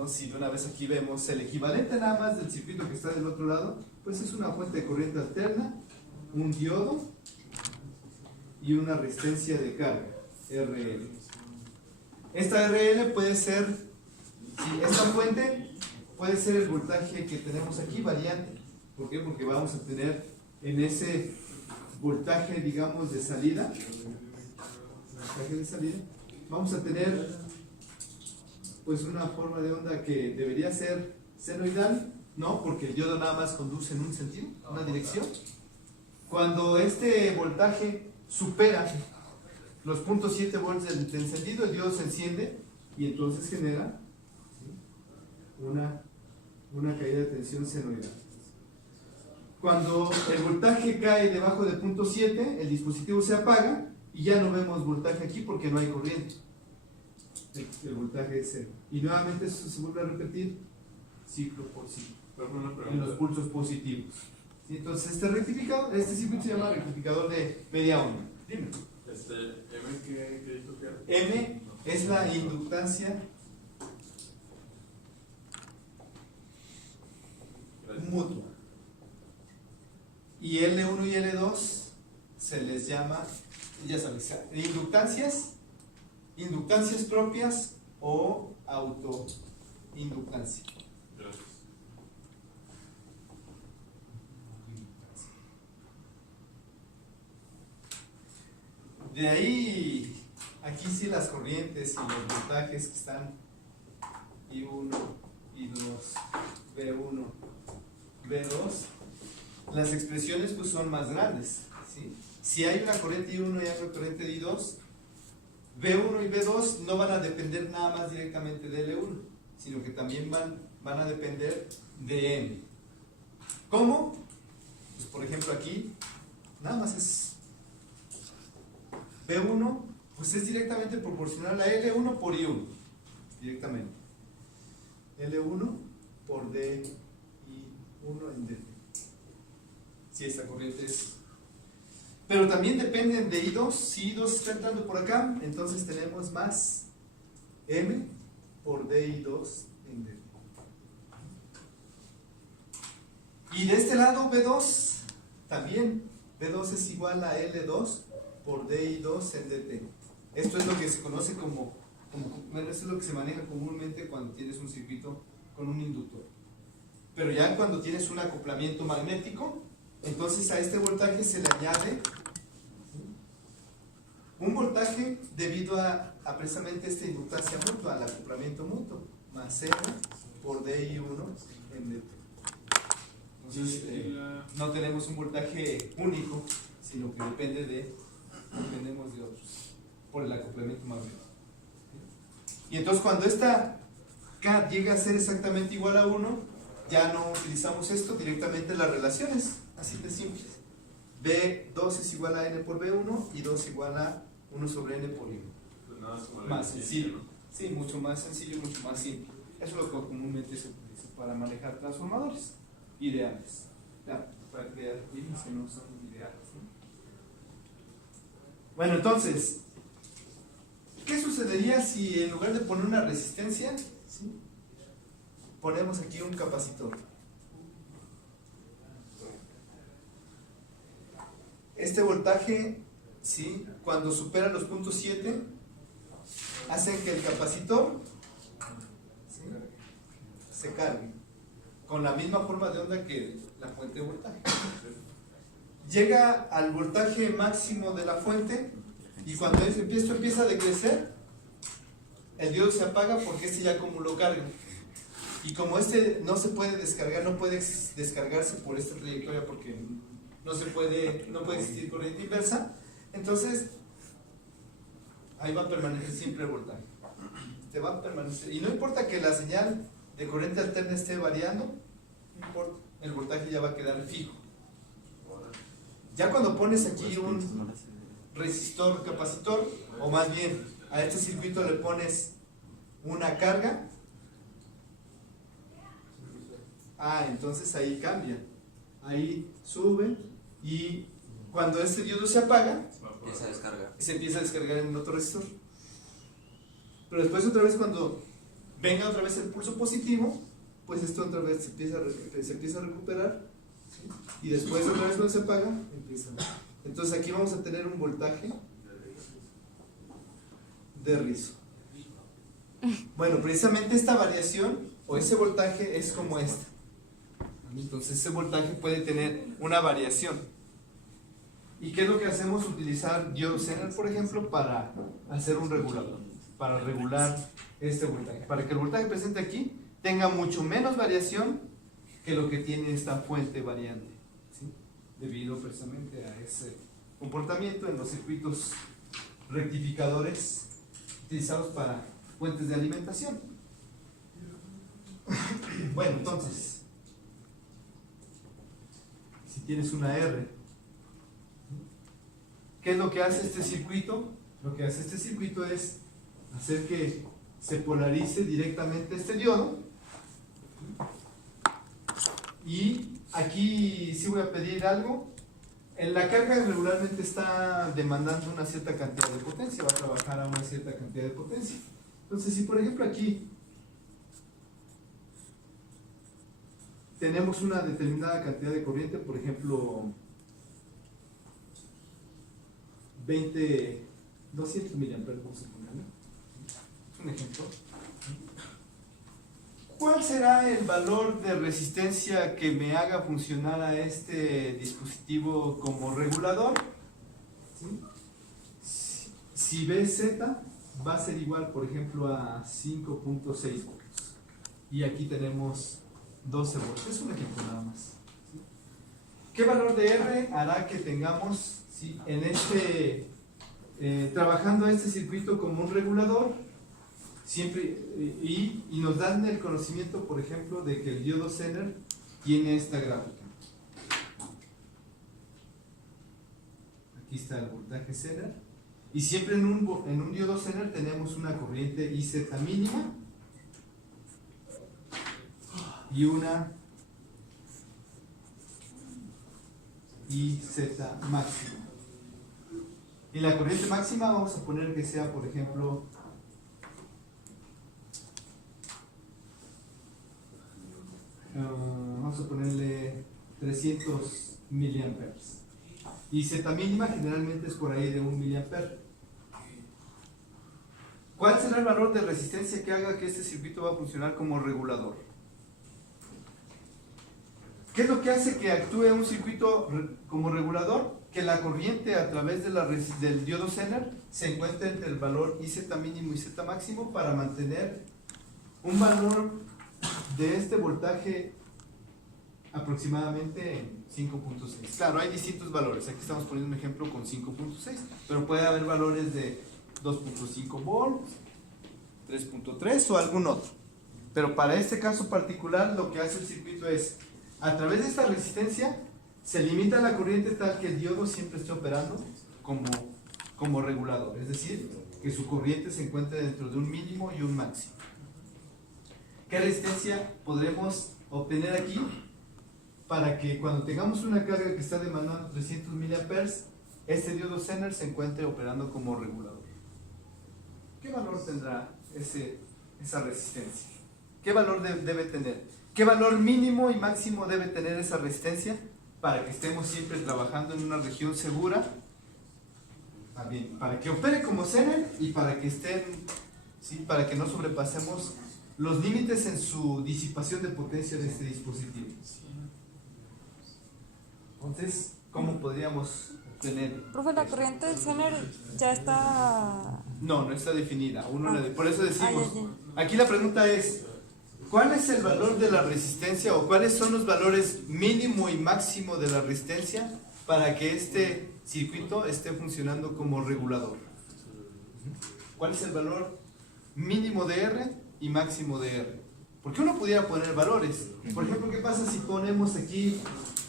si de una vez aquí vemos el equivalente nada más del circuito que está del otro lado, pues es una fuente de corriente alterna, un diodo y una resistencia de carga, RL. Esta RL puede ser, esta fuente puede ser el voltaje que tenemos aquí, variante. ¿Por qué? Porque vamos a tener en ese voltaje, digamos, de salida, vamos a tener pues una forma de onda que debería ser senoidal, ¿no? Porque el diodo nada más conduce en un sentido, una dirección. Cuando este voltaje supera los 0.7 volts de encendido, el diodo se enciende y entonces genera, ¿sí?, una caída de tensión senoidal. Cuando el voltaje cae debajo de 0.7, el dispositivo se apaga y ya no vemos voltaje aquí porque no hay corriente. El voltaje es 0. Y nuevamente eso se vuelve a repetir ciclo por ciclo Pero una en los pregunta. pulsos positivos. ¿Sí? Entonces este circuito se llama rectificador de media onda. Dime. M, ¿qué dijo que era? M es la inductancia Gracias. mutua. Y L1 y L2 se les llama, ya sabes, inductancias propias o autoinductancia. Gracias. De ahí, aquí sí las corrientes y los voltajes que están I1, I2, B1, B2, las expresiones pues son más grandes, ¿sí? Si hay una corriente I1 y hay una corriente I2, B1 y B2 no van a depender nada más directamente de L1, sino que también van a depender de M. ¿Cómo? Pues por ejemplo aquí, nada más es B1, pues es directamente proporcional a L1 por I1, directamente. L1 por DI1 en DT. Si esta corriente es... Pero también dependen de I2, si I2 está entrando por acá, entonces tenemos más M por DI2 en DT. Y de este lado B2, también B2 es igual a L2 por DI2 en DT. Esto es lo que se conoce como bueno, esto es lo que se maneja comúnmente cuando tienes un circuito con un inductor. Pero ya cuando tienes un acoplamiento magnético, entonces a este voltaje se le añade un voltaje debido a precisamente esta inductancia mutua, al acoplamiento mutuo, más M por DI1 en DT. Entonces no tenemos un voltaje único, sino que dependemos de otros por el acoplamiento magnético. Y entonces cuando esta K llega a ser exactamente igual a 1, ya no utilizamos esto, directamente las relaciones, así de simples. B2 es igual a N por B1 y 2 igual a 1 sobre N por I1. Pues nada, como Más le decía, sencillo. ¿no? Sí, mucho más sencillo, mucho más simple. Eso es lo que comúnmente se utiliza para manejar transformadores ideales. Claro, para crear líneas que no son ideales, ¿no? Bueno, entonces, ¿qué sucedería si en lugar de poner una resistencia, ¿sí?, ponemos aquí un capacitor? Este voltaje, ¿sí?, cuando supera los puntos 7, hace que el capacitor, ¿sí?, se cargue con la misma forma de onda que la fuente de voltaje. Llega al voltaje máximo de la fuente y cuando esto empieza a decrecer, el diodo se apaga porque este ya acumuló carga. Y como este no se puede descargar, no puede descargarse por esta trayectoria porque no puede existir corriente inversa, entonces ahí va a permanecer siempre el voltaje. Te va a permanecer. Y no importa que la señal de corriente alterna esté variando, no importa, el voltaje ya va a quedar fijo. Ya cuando pones aquí un resistor capacitor, o más bien a este circuito le pones una carga, entonces ahí cambia, ahí sube, y cuando este diodo se apaga, Empieza a descargar. se empieza a descargar en otro resistor. Pero después otra vez cuando venga otra vez el pulso positivo, pues esto otra vez se empieza a recuperar, ¿sí?, y después otra vez cuando se apaga, empieza. Entonces aquí vamos a tener un voltaje de rizo. Bueno, precisamente esta variación o ese voltaje es como esta. Entonces ese voltaje puede tener una variación. ¿Y qué es lo que hacemos? Utilizar diodos Zener, por ejemplo, para hacer un regulador, para regular este voltaje, para que el voltaje presente aquí tenga mucho menos variación que lo que tiene esta fuente variante, ¿sí?, debido precisamente a ese comportamiento en los circuitos rectificadores utilizados para fuentes de alimentación. Bueno, entonces, si tienes una R, ¿qué es lo que hace este circuito? Lo que hace este circuito es hacer que se polarice directamente este diodo. Y aquí sí voy a pedir algo. En la carga regularmente está demandando una cierta cantidad de potencia, va a trabajar a una cierta cantidad de potencia. Entonces, si por ejemplo aquí tenemos una determinada cantidad de corriente, por ejemplo 200 miliamperes, vamos a ponerlo. Es un ejemplo. ¿Cuál será el valor de resistencia que me haga funcionar a este dispositivo como regulador? ¿Sí? Si BZ va a ser igual, por ejemplo, a 5.6 volts. Y aquí tenemos 12 volts. Es un ejemplo nada más. ¿Sí? ¿Qué valor de R hará que tengamos, ¿sí?, en este, trabajando este circuito como un regulador? Siempre, y nos dan el conocimiento, por ejemplo, de que el diodo Zener tiene esta gráfica. Aquí está el voltaje Zener. Y siempre en un diodo Zener tenemos una corriente IZ mínima y una IZ máxima. Y la corriente máxima vamos a poner que sea, por ejemplo, vamos a ponerle 300 miliamperes. Y Z mínima generalmente es por ahí de 1 miliamper. ¿Cuál será el valor de resistencia que haga que este circuito va a funcionar como regulador? ¿Qué es lo que hace que actúe un circuito como regulador? Que la corriente a través de del diodo Zener se encuentre entre el valor IZ mínimo y Z máximo para mantener un valor de este voltaje aproximadamente en 5.6. Claro, hay distintos valores. Aquí estamos poniendo un ejemplo con 5.6, pero puede haber valores de 2.5 volts, 3.3 o algún otro. Pero para este caso particular, lo que hace el circuito es, a través de esta resistencia, se limita la corriente tal que el diodo siempre esté operando como regulador. Es decir, que su corriente se encuentre dentro de un mínimo y un máximo. ¿Qué resistencia podremos obtener aquí? Para que cuando tengamos una carga que está demandando 300 miliamperes, este diodo Zener se encuentre operando como regulador. ¿Qué valor tendrá esa resistencia? ¿Qué valor debe tener? ¿Qué valor mínimo y máximo debe tener esa resistencia para que estemos siempre trabajando en una región segura? También, para que opere como Zener y para que estén, ¿sí?, para que no sobrepasemos los límites en su disipación de potencia de este dispositivo. Entonces, ¿cómo podríamos obtener? Profe, la corriente del Zener ya está... No está definida. Por eso decimos, ya. aquí la pregunta es, ¿cuál es el valor de la resistencia o cuáles son los valores mínimo y máximo de la resistencia para que este circuito esté funcionando como regulador? ¿Cuál es el valor mínimo de R y máximo de R? Porque uno pudiera poner valores. Por ejemplo, ¿qué pasa si ponemos aquí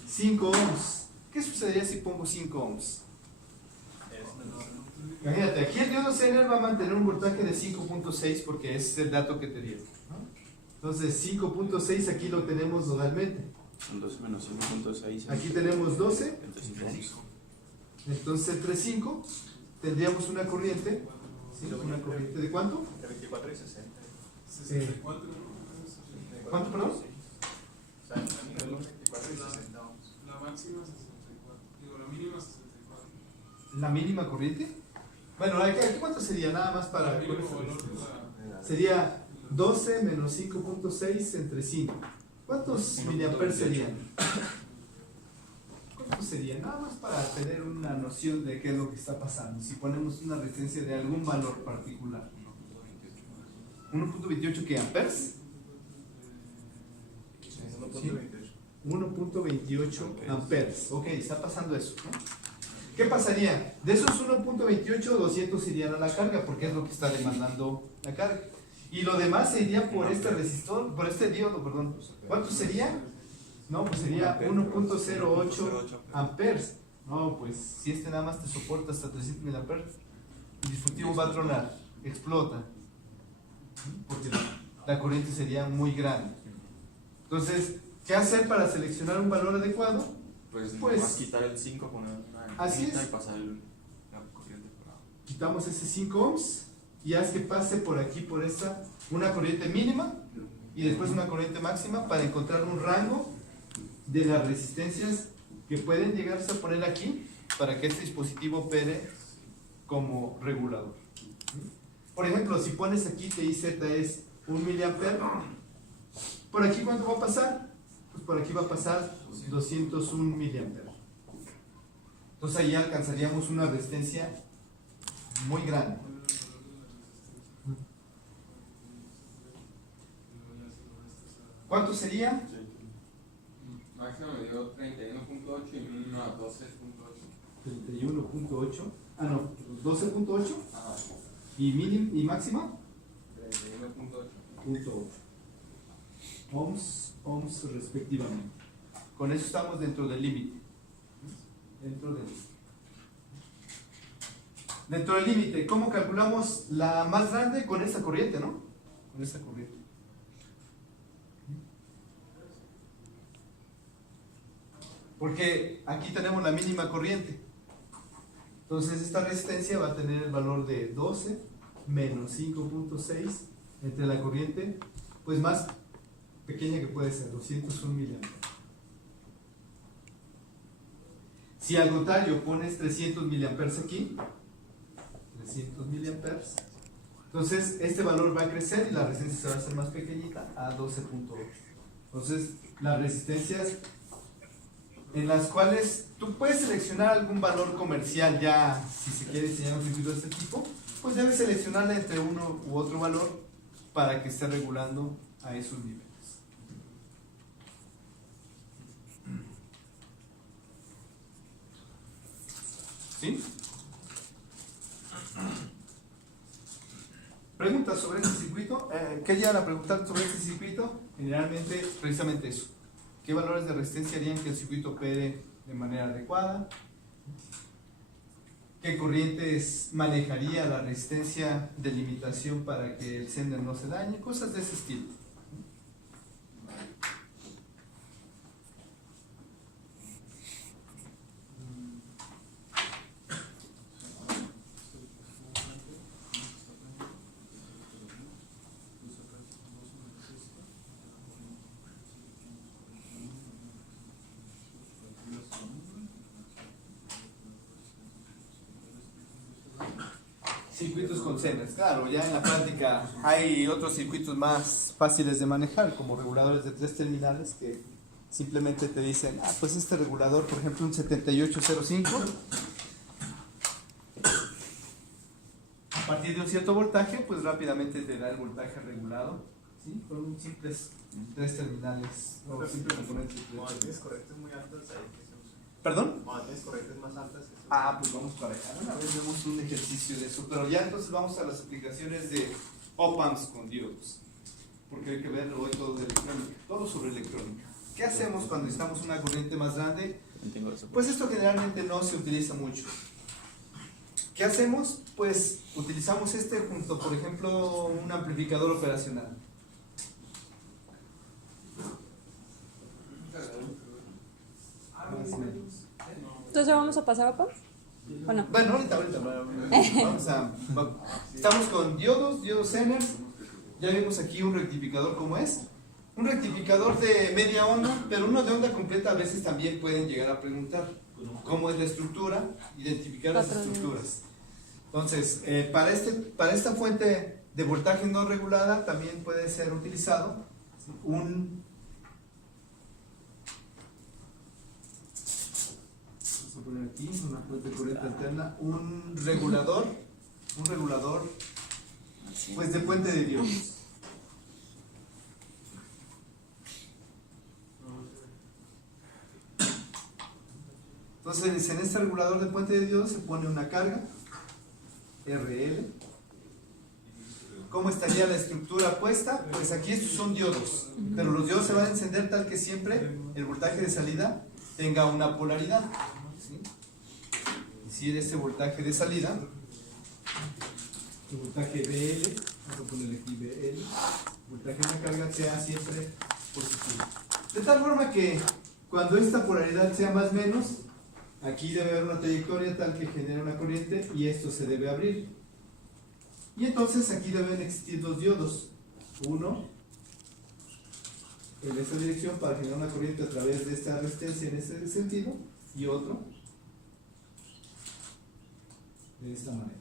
5 ohms? ¿Qué sucedería si pongo 5 ohms? Imagínate, aquí el diodo Zener va a mantener un voltaje de 5.6 porque ese es el dato que te dieron, ¿no? Entonces 5.6 aquí lo tenemos nodalmente. 12 menos 5.6. Aquí tenemos 12. 105 ohms. Entonces entre 5 tendríamos una corriente. ¿Sí? ¿Una corriente de cuánto? De 24 y 60. ¿Cuánto, perdón? O sea, 24 y 60 ohms. La máxima 64. Digo, la mínima 64. ¿La mínima corriente? Bueno, aquí ¿cuánto sería? Nada más para... El mínimo valor de la... Sería 12 menos 5.6 entre 5. ¿Cuántos miliamperes serían? ¿Cuántos serían? Nada más para tener una noción de qué es lo que está pasando. Si ponemos una resistencia de algún valor particular. 1.28 ¿qué amperes? 1.28 amperes. Ok, está pasando eso, ¿no? ¿Qué pasaría? De esos 1.28, 200 irían a la carga porque es lo que está demandando la carga. Y lo demás se iría por este resistor, por este diodo, perdón. ¿Cuánto sería? No, pues sería 1.08 amperes. No, pues si este nada más te soporta hasta 300 mil amperes, el dispositivo va a tronar, explota. Porque la corriente sería muy grande. Entonces, ¿qué hacer para seleccionar un valor adecuado? Pues Pues- más quitar el 5, poner una Así antenita es. y pasar la corriente por abajo. Quitamos ese 5 ohms y haz que pase por aquí, por esta, una corriente mínima y después una corriente máxima para encontrar un rango de las resistencias que pueden llegarse a poner aquí para que este dispositivo opere como regulador. Por ejemplo, si pones aquí TIZ es 1 miliampere, ¿por aquí cuánto va a pasar? Pues por aquí va a pasar 201 miliamperes. Entonces ahí alcanzaríamos una resistencia muy grande. ¿Cuánto sería? Máximo me dio 31.8 y mínimo a 12.8. 31.8. Ah, no, 12.8 Ah, y mínimo y máxima 31.8. .8 ohms respectivamente. Con eso estamos dentro del límite. Dentro del límite, ¿cómo calculamos la más grande? Con esta corriente, ¿no? Con esta corriente. Porque aquí tenemos la mínima corriente. Entonces esta resistencia va a tener el valor de 12 menos 5.6 entre la corriente, pues más pequeña que puede ser, 201 miliamperes. Si al contrario pones 300 miliamperes aquí, 300 miliamperes, entonces este valor va a crecer y la resistencia se va a hacer más pequeñita a 12.8. Entonces las resistencias en las cuales tú puedes seleccionar algún valor comercial ya, si se quiere diseñar un circuito de este tipo, pues debes seleccionarla entre uno u otro valor para que esté regulando a esos niveles. ¿Sí? ¿Preguntas sobre este circuito? ¿Qué llegan a preguntar sobre este circuito? Generalmente, precisamente eso. ¿Qué valores de resistencia harían que el circuito opere de manera adecuada? ¿Qué corrientes manejaría la resistencia de limitación para que el sender no se dañe? Cosas de ese estilo. Circuitos con senders, claro, ya en la práctica hay otros circuitos más fáciles de manejar, como reguladores de 3 terminales que simplemente te dicen, pues este regulador, por ejemplo un 7805, a partir de un cierto voltaje, pues rápidamente te da el voltaje regulado, ¿sí? Con un simples 3 terminales o simple componente. Cuando tienes corrientes muy altas, ahí que se usa. ¿Perdón? Cuando tienes corrientes más altas, se usa. Pues vamos para allá. Una vez vemos un ejercicio de eso, pero ya entonces vamos a las aplicaciones de op-amps con diodos, porque hay que ver hoy todo de electrónica, todo sobre electrónica. ¿Qué hacemos cuando necesitamos una corriente más grande? Pues esto generalmente no se utiliza mucho. ¿Qué hacemos? Pues utilizamos este junto, por ejemplo, un amplificador operacional. Más o menos. Entonces vamos a pasar a PAM. ¿O no? Bueno, ahorita, estamos con diodos Zeners. Ya vimos aquí un rectificador como es. Un rectificador de media onda, pero uno de onda completa a veces también pueden llegar a preguntar cómo es la estructura, identificar las estructuras. Entonces, para esta fuente de voltaje no regulada también puede ser utilizado un... Vamos a poner aquí una fuente de corriente alterna, un regulador pues de puente de diodos. Entonces en este regulador de puente de diodos se pone una carga RL ¿Cómo estaría la estructura puesta? Pues aquí estos son diodos, pero los diodos se van a encender tal que siempre el voltaje de salida tenga una polaridad. ¿Sí? Es decir, este voltaje de salida, el voltaje BL, vamos a ponerle aquí BL, voltaje de la carga sea siempre positivo. De tal forma que cuando esta polaridad sea más menos, aquí debe haber una trayectoria tal que genere una corriente y esto se debe abrir. Y entonces aquí deben existir dos diodos. Uno en esta dirección para generar una corriente a través de esta resistencia en ese sentido, y otro de esta manera.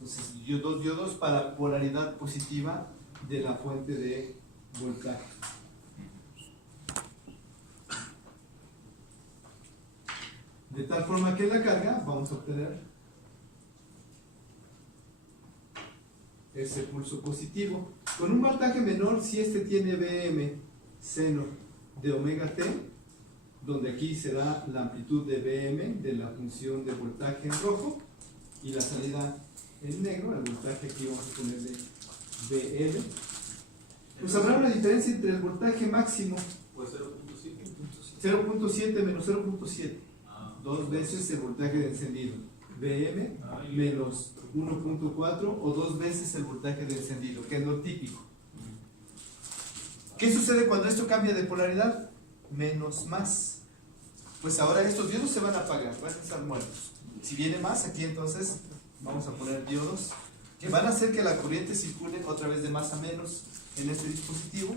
Entonces, dos diodos para polaridad positiva de la fuente de voltaje. De tal forma que la carga vamos a obtener ese pulso positivo. Con un voltaje menor, si este tiene Bm seno de omega t, donde aquí será la amplitud de Bm de la función de voltaje en rojo y la salida en negro, el voltaje aquí vamos a ponerle Bl, pues habrá una diferencia entre el voltaje máximo, Pues 0.7 menos 0.7, dos veces el voltaje de encendido, Bm menos 1.4 o dos veces el voltaje de encendido, que es lo típico. ¿Qué sucede cuando esto cambia de polaridad? Menos más. Pues ahora estos diodos se van a apagar, van a estar muertos. Si viene más, aquí entonces vamos a poner diodos que van a hacer que la corriente circule otra vez de más a menos en este dispositivo,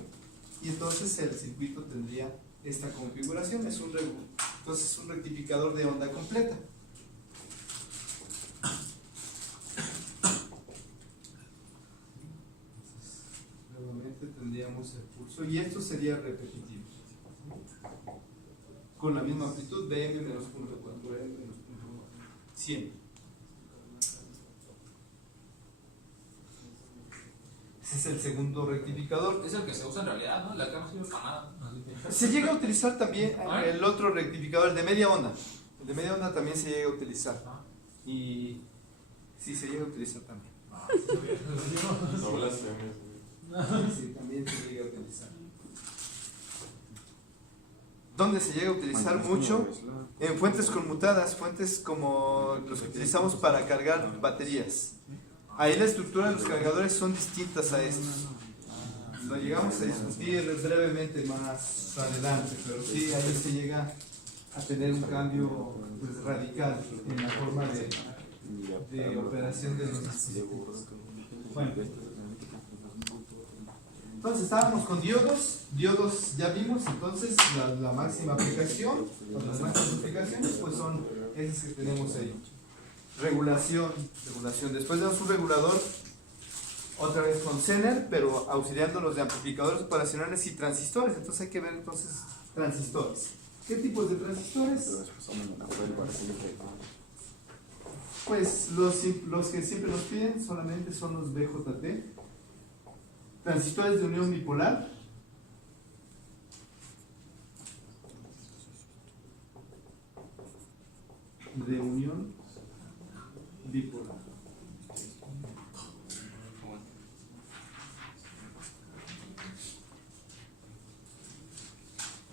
y entonces el circuito tendría esta configuración. Entonces un rectificador de onda completa. Nuevamente tendríamos el pulso y esto sería repetitivo con la misma amplitud, Bm menos 0.4, Bm menos 100. Ese es el segundo rectificador. Es el que se usa en realidad, ¿no? La que no sirve para nada. Se llega a utilizar también el otro rectificador, el de media onda. El de media onda también se llega a utilizar. Y sí, se llega a utilizar también. No blasfemias. Sí, también se llega a utilizar. ¿Dónde se llega a utilizar mucho? En fuentes conmutadas, fuentes como los que utilizamos para cargar baterías. Ahí la estructura de los cargadores son distintas a estos. Lo llegamos a discutir brevemente más adelante, pero sí, ahí se llega a tener un cambio pues, radical en la forma de operación de los dispositivos. Bueno. Entonces estábamos con diodos, diodos ya vimos, entonces la máxima aplicación, las máximas aplicaciones pues son esas que tenemos ahí. Regulación, después damos un regulador, otra vez con Zener, pero auxiliándonos de amplificadores operacionales y transistores. Entonces hay que ver entonces transistores. ¿Qué tipos de transistores? Pues los que siempre nos piden solamente son los BJT. Transistores de unión bipolar. De unión bipolar.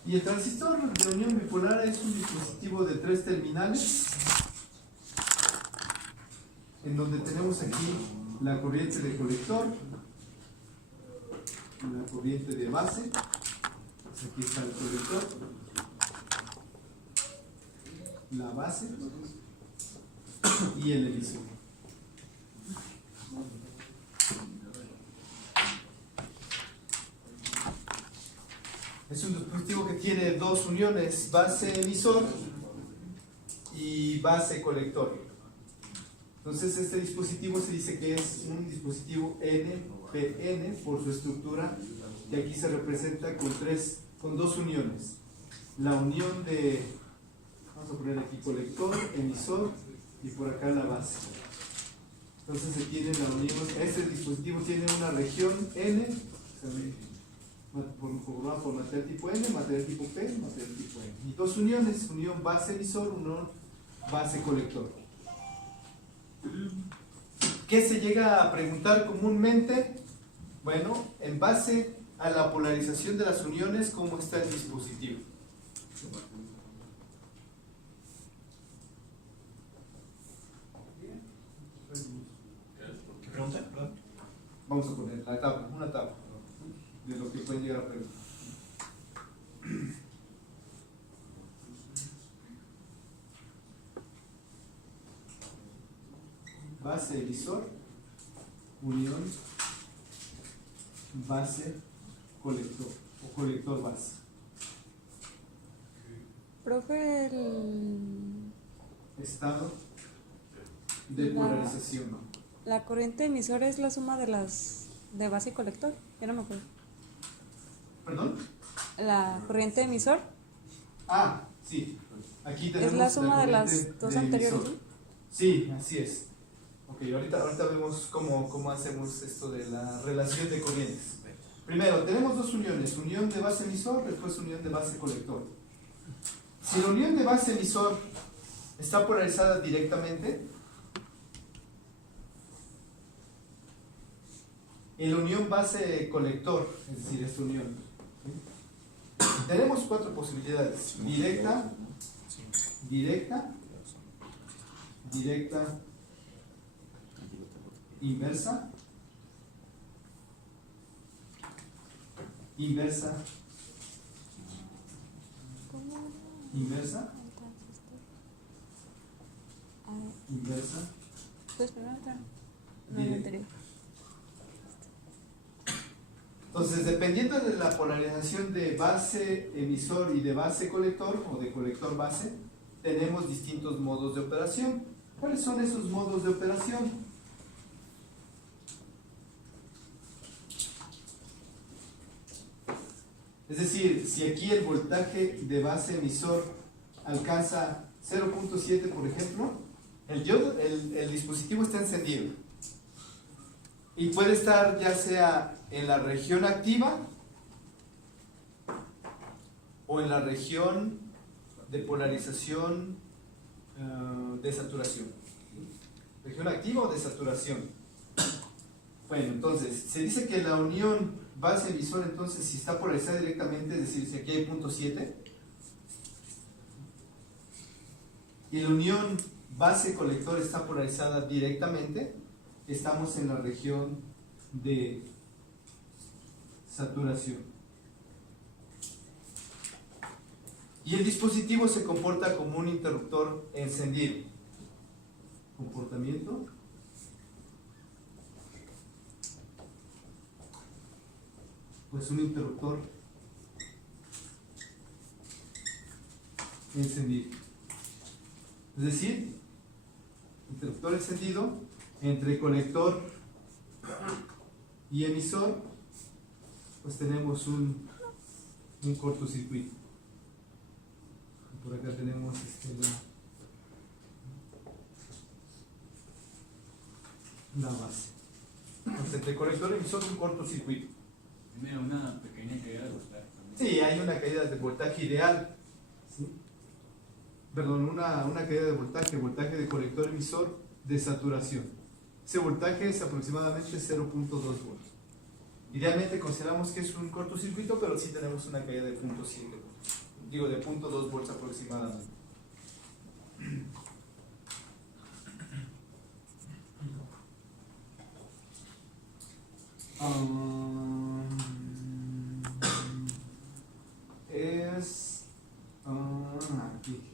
Y el transistor de unión bipolar es un dispositivo de 3 terminales, en donde tenemos aquí la corriente de colector, la corriente de base, pues aquí está el colector, la base y el emisor. Es un dispositivo que tiene dos uniones, base emisor y base colector. Entonces este dispositivo se dice que es un dispositivo NPN por su estructura, que aquí se representa con dos uniones. La unión de, vamos a poner aquí colector, emisor y por acá la base. Entonces se tiene la unión, este dispositivo tiene una región N, por material tipo N, material tipo P, material tipo N. Y dos uniones, unión base emisor, unión base colector. ¿Qué se llega a preguntar comúnmente? Bueno, en base a la polarización de las uniones, ¿cómo está el dispositivo? ¿Qué pregunta? Perdón. Vamos a poner la tabla, una tabla de lo que pueden llegar a preguntar. Base emisor, unión, base colector o colector base. Profe, el- Estado de La- polarización. la corriente emisora es la suma de las de base y colector. Ya no me acuerdo. ¿Perdón? La corriente emisor Ah, sí. Aquí tenemos es la suma de corriente las dos de anteriores, emisor. ¿no? Sí, así es. Ok, ahorita vemos cómo hacemos esto de la relación de corrientes. Primero, tenemos dos uniones, unión de base emisor, después unión de base colector. Si la unión de base emisor está polarizada directamente, y la unión base colector, es decir, esta unión, ¿sí? Tenemos cuatro posibilidades: directa, directa, directa, inversa, inversa, inversa, inversa, Pues primero otra. No, Directo. la anterior. Entonces, dependiendo de la polarización de base emisor y de base colector o de colector base, tenemos distintos modos de operación. ¿Cuáles son esos modos de operación? Es decir, si aquí el voltaje de base emisor alcanza 0.7, por ejemplo, el dispositivo está encendido y puede estar ya sea en la región activa o en la región de polarización de saturación. Región activa o de saturación. Bueno, entonces, se dice que la unión base emisor, entonces, si está polarizada directamente, es decir, si aquí hay punto 7, y la unión base colector está polarizada directamente, estamos en la región de saturación. Y el dispositivo se comporta como un interruptor encendido. Comportamiento. Pues un interruptor encendido. Es decir, interruptor encendido entre colector y emisor, pues tenemos un cortocircuito. Por acá tenemos la base. Entonces, entre colector y emisor, un cortocircuito. Tiene una pequeña caída de voltaje también. Sí, hay una caída de voltaje ideal. ¿Sí? Perdón, una caída de voltaje de colector emisor de saturación. Ese voltaje es aproximadamente 0.2 volts. Idealmente consideramos que es un cortocircuito, pero sí tenemos una caída de 0.7 volts. Digo, de 0.2 volts aproximadamente.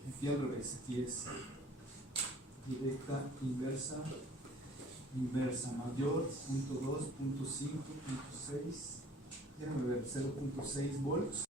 Aquí al revés, aquí es directa, inversa, inversa, mayor, 0.2, 0.5, 0.6, déjame ver, 0.6 volts.